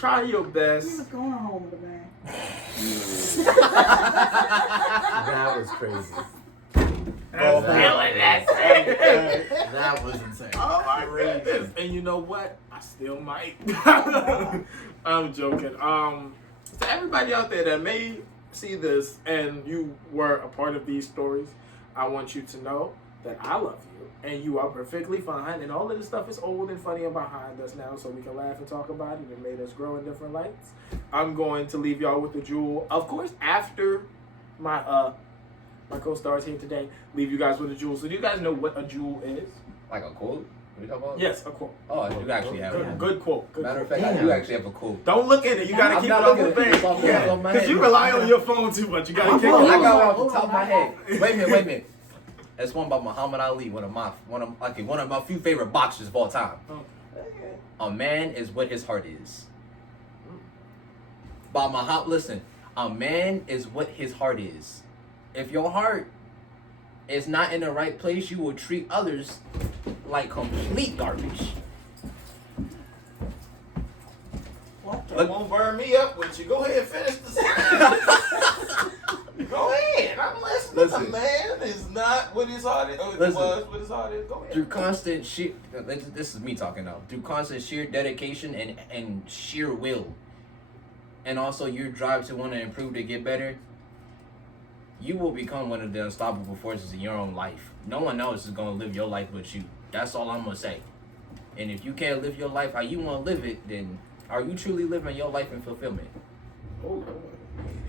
try your He best. was going home with a man. That was crazy. I'm feeling that. That was insane. Oh my goodness! And you know what? I still might. I'm joking. To everybody out there that may see this and you were a part of these stories, I want you to know that I love you and you are perfectly fine. And all of this stuff is old and funny and behind us now, so we can laugh and talk about it. It made us grow in different lights. I'm going to leave y'all with the jewel, of course, after my my co-stars here today. Leave you guys with a jewel. So do you guys know what a jewel is? Like a quote? What are you talking about? Yes, a quote. Oh, I do actually have one. Good quote. Good Matter of quote. fact, I do actually have a quote. Don't look at it. You gotta I'm keep it not off looking the at it. It's thing. off the my Because head. you rely on your phone too much. You gotta keep it I off. got one off the top of my head. Wait a minute. That's one by Muhammad Ali, one of my few favorite boxers of all time. A man is what his heart is. By Muhammad, listen. A man is what his heart is. If your heart is not in the right place, you will treat others like complete garbage. It won't burn me up with you. Go ahead and finish the Go ahead. I'm listening. Listen. A man is not what his heart is. Oh, it Listen. was what his heart is. Go ahead. Through constant sheer, this is me talking now. Through constant sheer dedication and sheer will, and also your drive to want to improve to get better, you will become one of the unstoppable forces in your own life. No one else is gonna live your life but you. That's all I'm gonna say. And if you can't live your life how you want to live it, then are you truly living your life in fulfillment? Oh,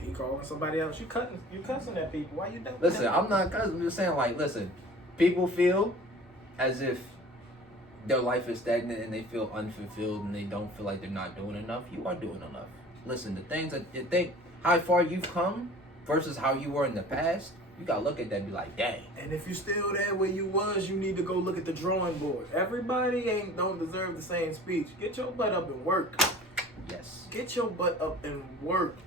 he calling somebody else. You cussing at people. Why you doing Listen, that? I'm not cussing. I'm just saying, like, listen, people feel as if their life is stagnant and they feel unfulfilled and they don't feel like they're not doing enough. You are doing enough. Listen, the things that you think, how far you've come versus how you were in the past, you gotta look at that and be like, dang. And if you still there where you was, you need to go look at the drawing board. Everybody don't deserve the same speech. Get your butt up and work. Yes. Get your butt up and work.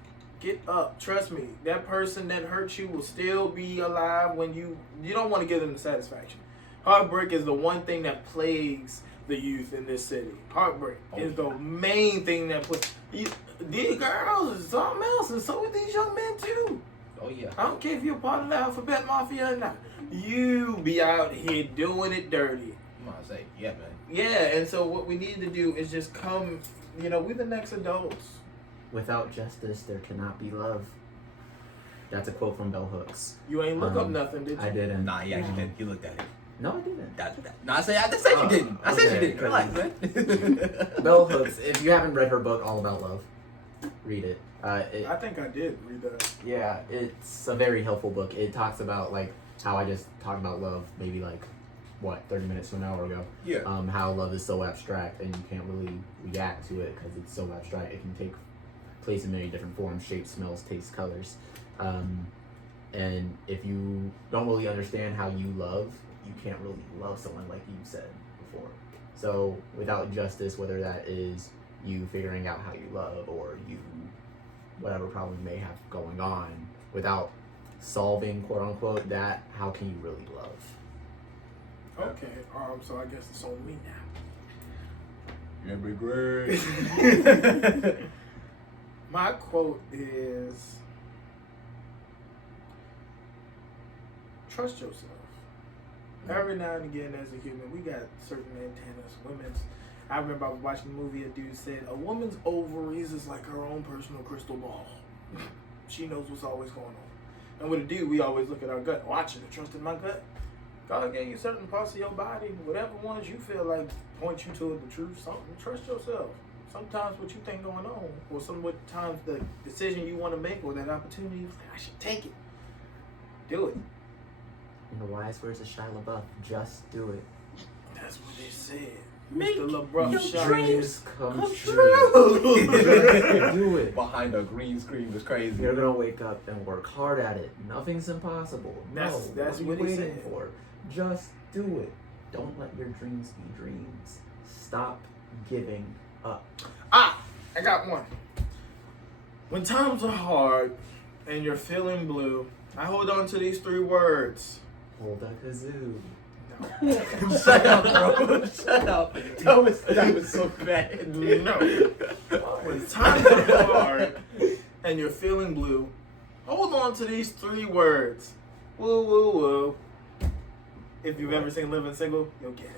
Get up. Trust me, that person that hurt you will still be alive when you don't want to give them the satisfaction. Heartbreak is the one thing that plagues the youth in this city. Heartbreak is the main thing that these girls is something else, and so are these young men too. Oh, yeah. I don't care if you're part of the alphabet mafia or not. You be out here doing it dirty. I'm gonna say, yeah, man. Yeah, and so what we need to do is just come You know, we the next adults. Without justice, there cannot be love. That's a quote from Bell Hooks. You ain't look up nothing, did you? I didn't. Nah, he actually did. You looked at it. No, I didn't. No, I said you didn't. I said you okay, didn't. Relax, man. Bell Hooks. If you haven't read her book, All About Love, read it. I think I did read that. Yeah, it's a very helpful book. It talks about like how I just talked about love, maybe like 30 minutes to an hour ago. Yeah. How love is so abstract and you can't really react to it because it's so abstract. It can take place in many different forms, shapes, smells, tastes, colors. And if you don't really understand how you love, you can't really love someone like you said before. So without justice, whether that is you figuring out how you love or you whatever problem you may have going on, without solving quote unquote that, how can you really love? Okay, so I guess it's on me now. Yeah, be great. My quote is, trust yourself. Every now and again as a human, we got certain antennas. I remember I was watching a movie, a dude said, a woman's ovaries is like her own personal crystal ball. She knows what's always going on. And with a dude, we always look at our gut. I should have trusted my gut. God gave you certain parts of your body, whatever ones you feel like point you to the truth, something, trust yourself. Sometimes what you think going on, or sometimes the decision you want to make, or that opportunity, you like, I should take it. Do it. In the wise words of Shia LaBeouf, just do it. That's what they said. Make Mr. LeBron your shot dreams come come true. Just do it. Behind a green screen was crazy. You're gonna wake up and work hard at it. Nothing's impossible. That's what are you what he waiting said. for? Just do it. Don't let your dreams be dreams. Stop giving up. I got one. When times are hard and you're feeling blue, I hold on to these 3 words. Hold a kazoo. Shut up, bro. Shut up. That was so bad. No. When times are hard and you're feeling blue, hold on to these 3 words. Woo, woo, woo. If you've ever seen Living Single, you'll get it.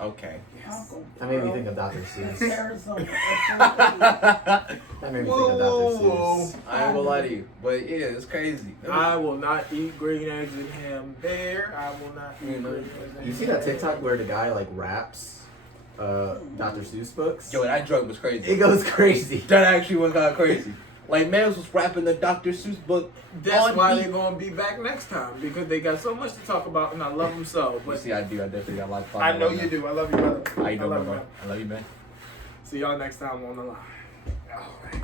Okay. Yes. That made me think of Dr. Seuss. Arizona. That made me think of Dr. Seuss. I ain't gonna lie to you, but yeah, it's crazy. I will not eat green eggs and ham there. I will not eat green eggs and You see that TikTok where the guy like raps Dr. Seuss books? Yo, that drug was crazy. It goes crazy. That actually went kind of crazy. Like, man was rapping the Dr. Seuss book. That's on why beat. they're going to be back next time, because they got so much to talk about, and I love them so. You But see, I do. I definitely got a lot of fun. I know you do. I love you, brother. How you doing, I love bro? you. I love you, man. See y'all next time on the line. All right.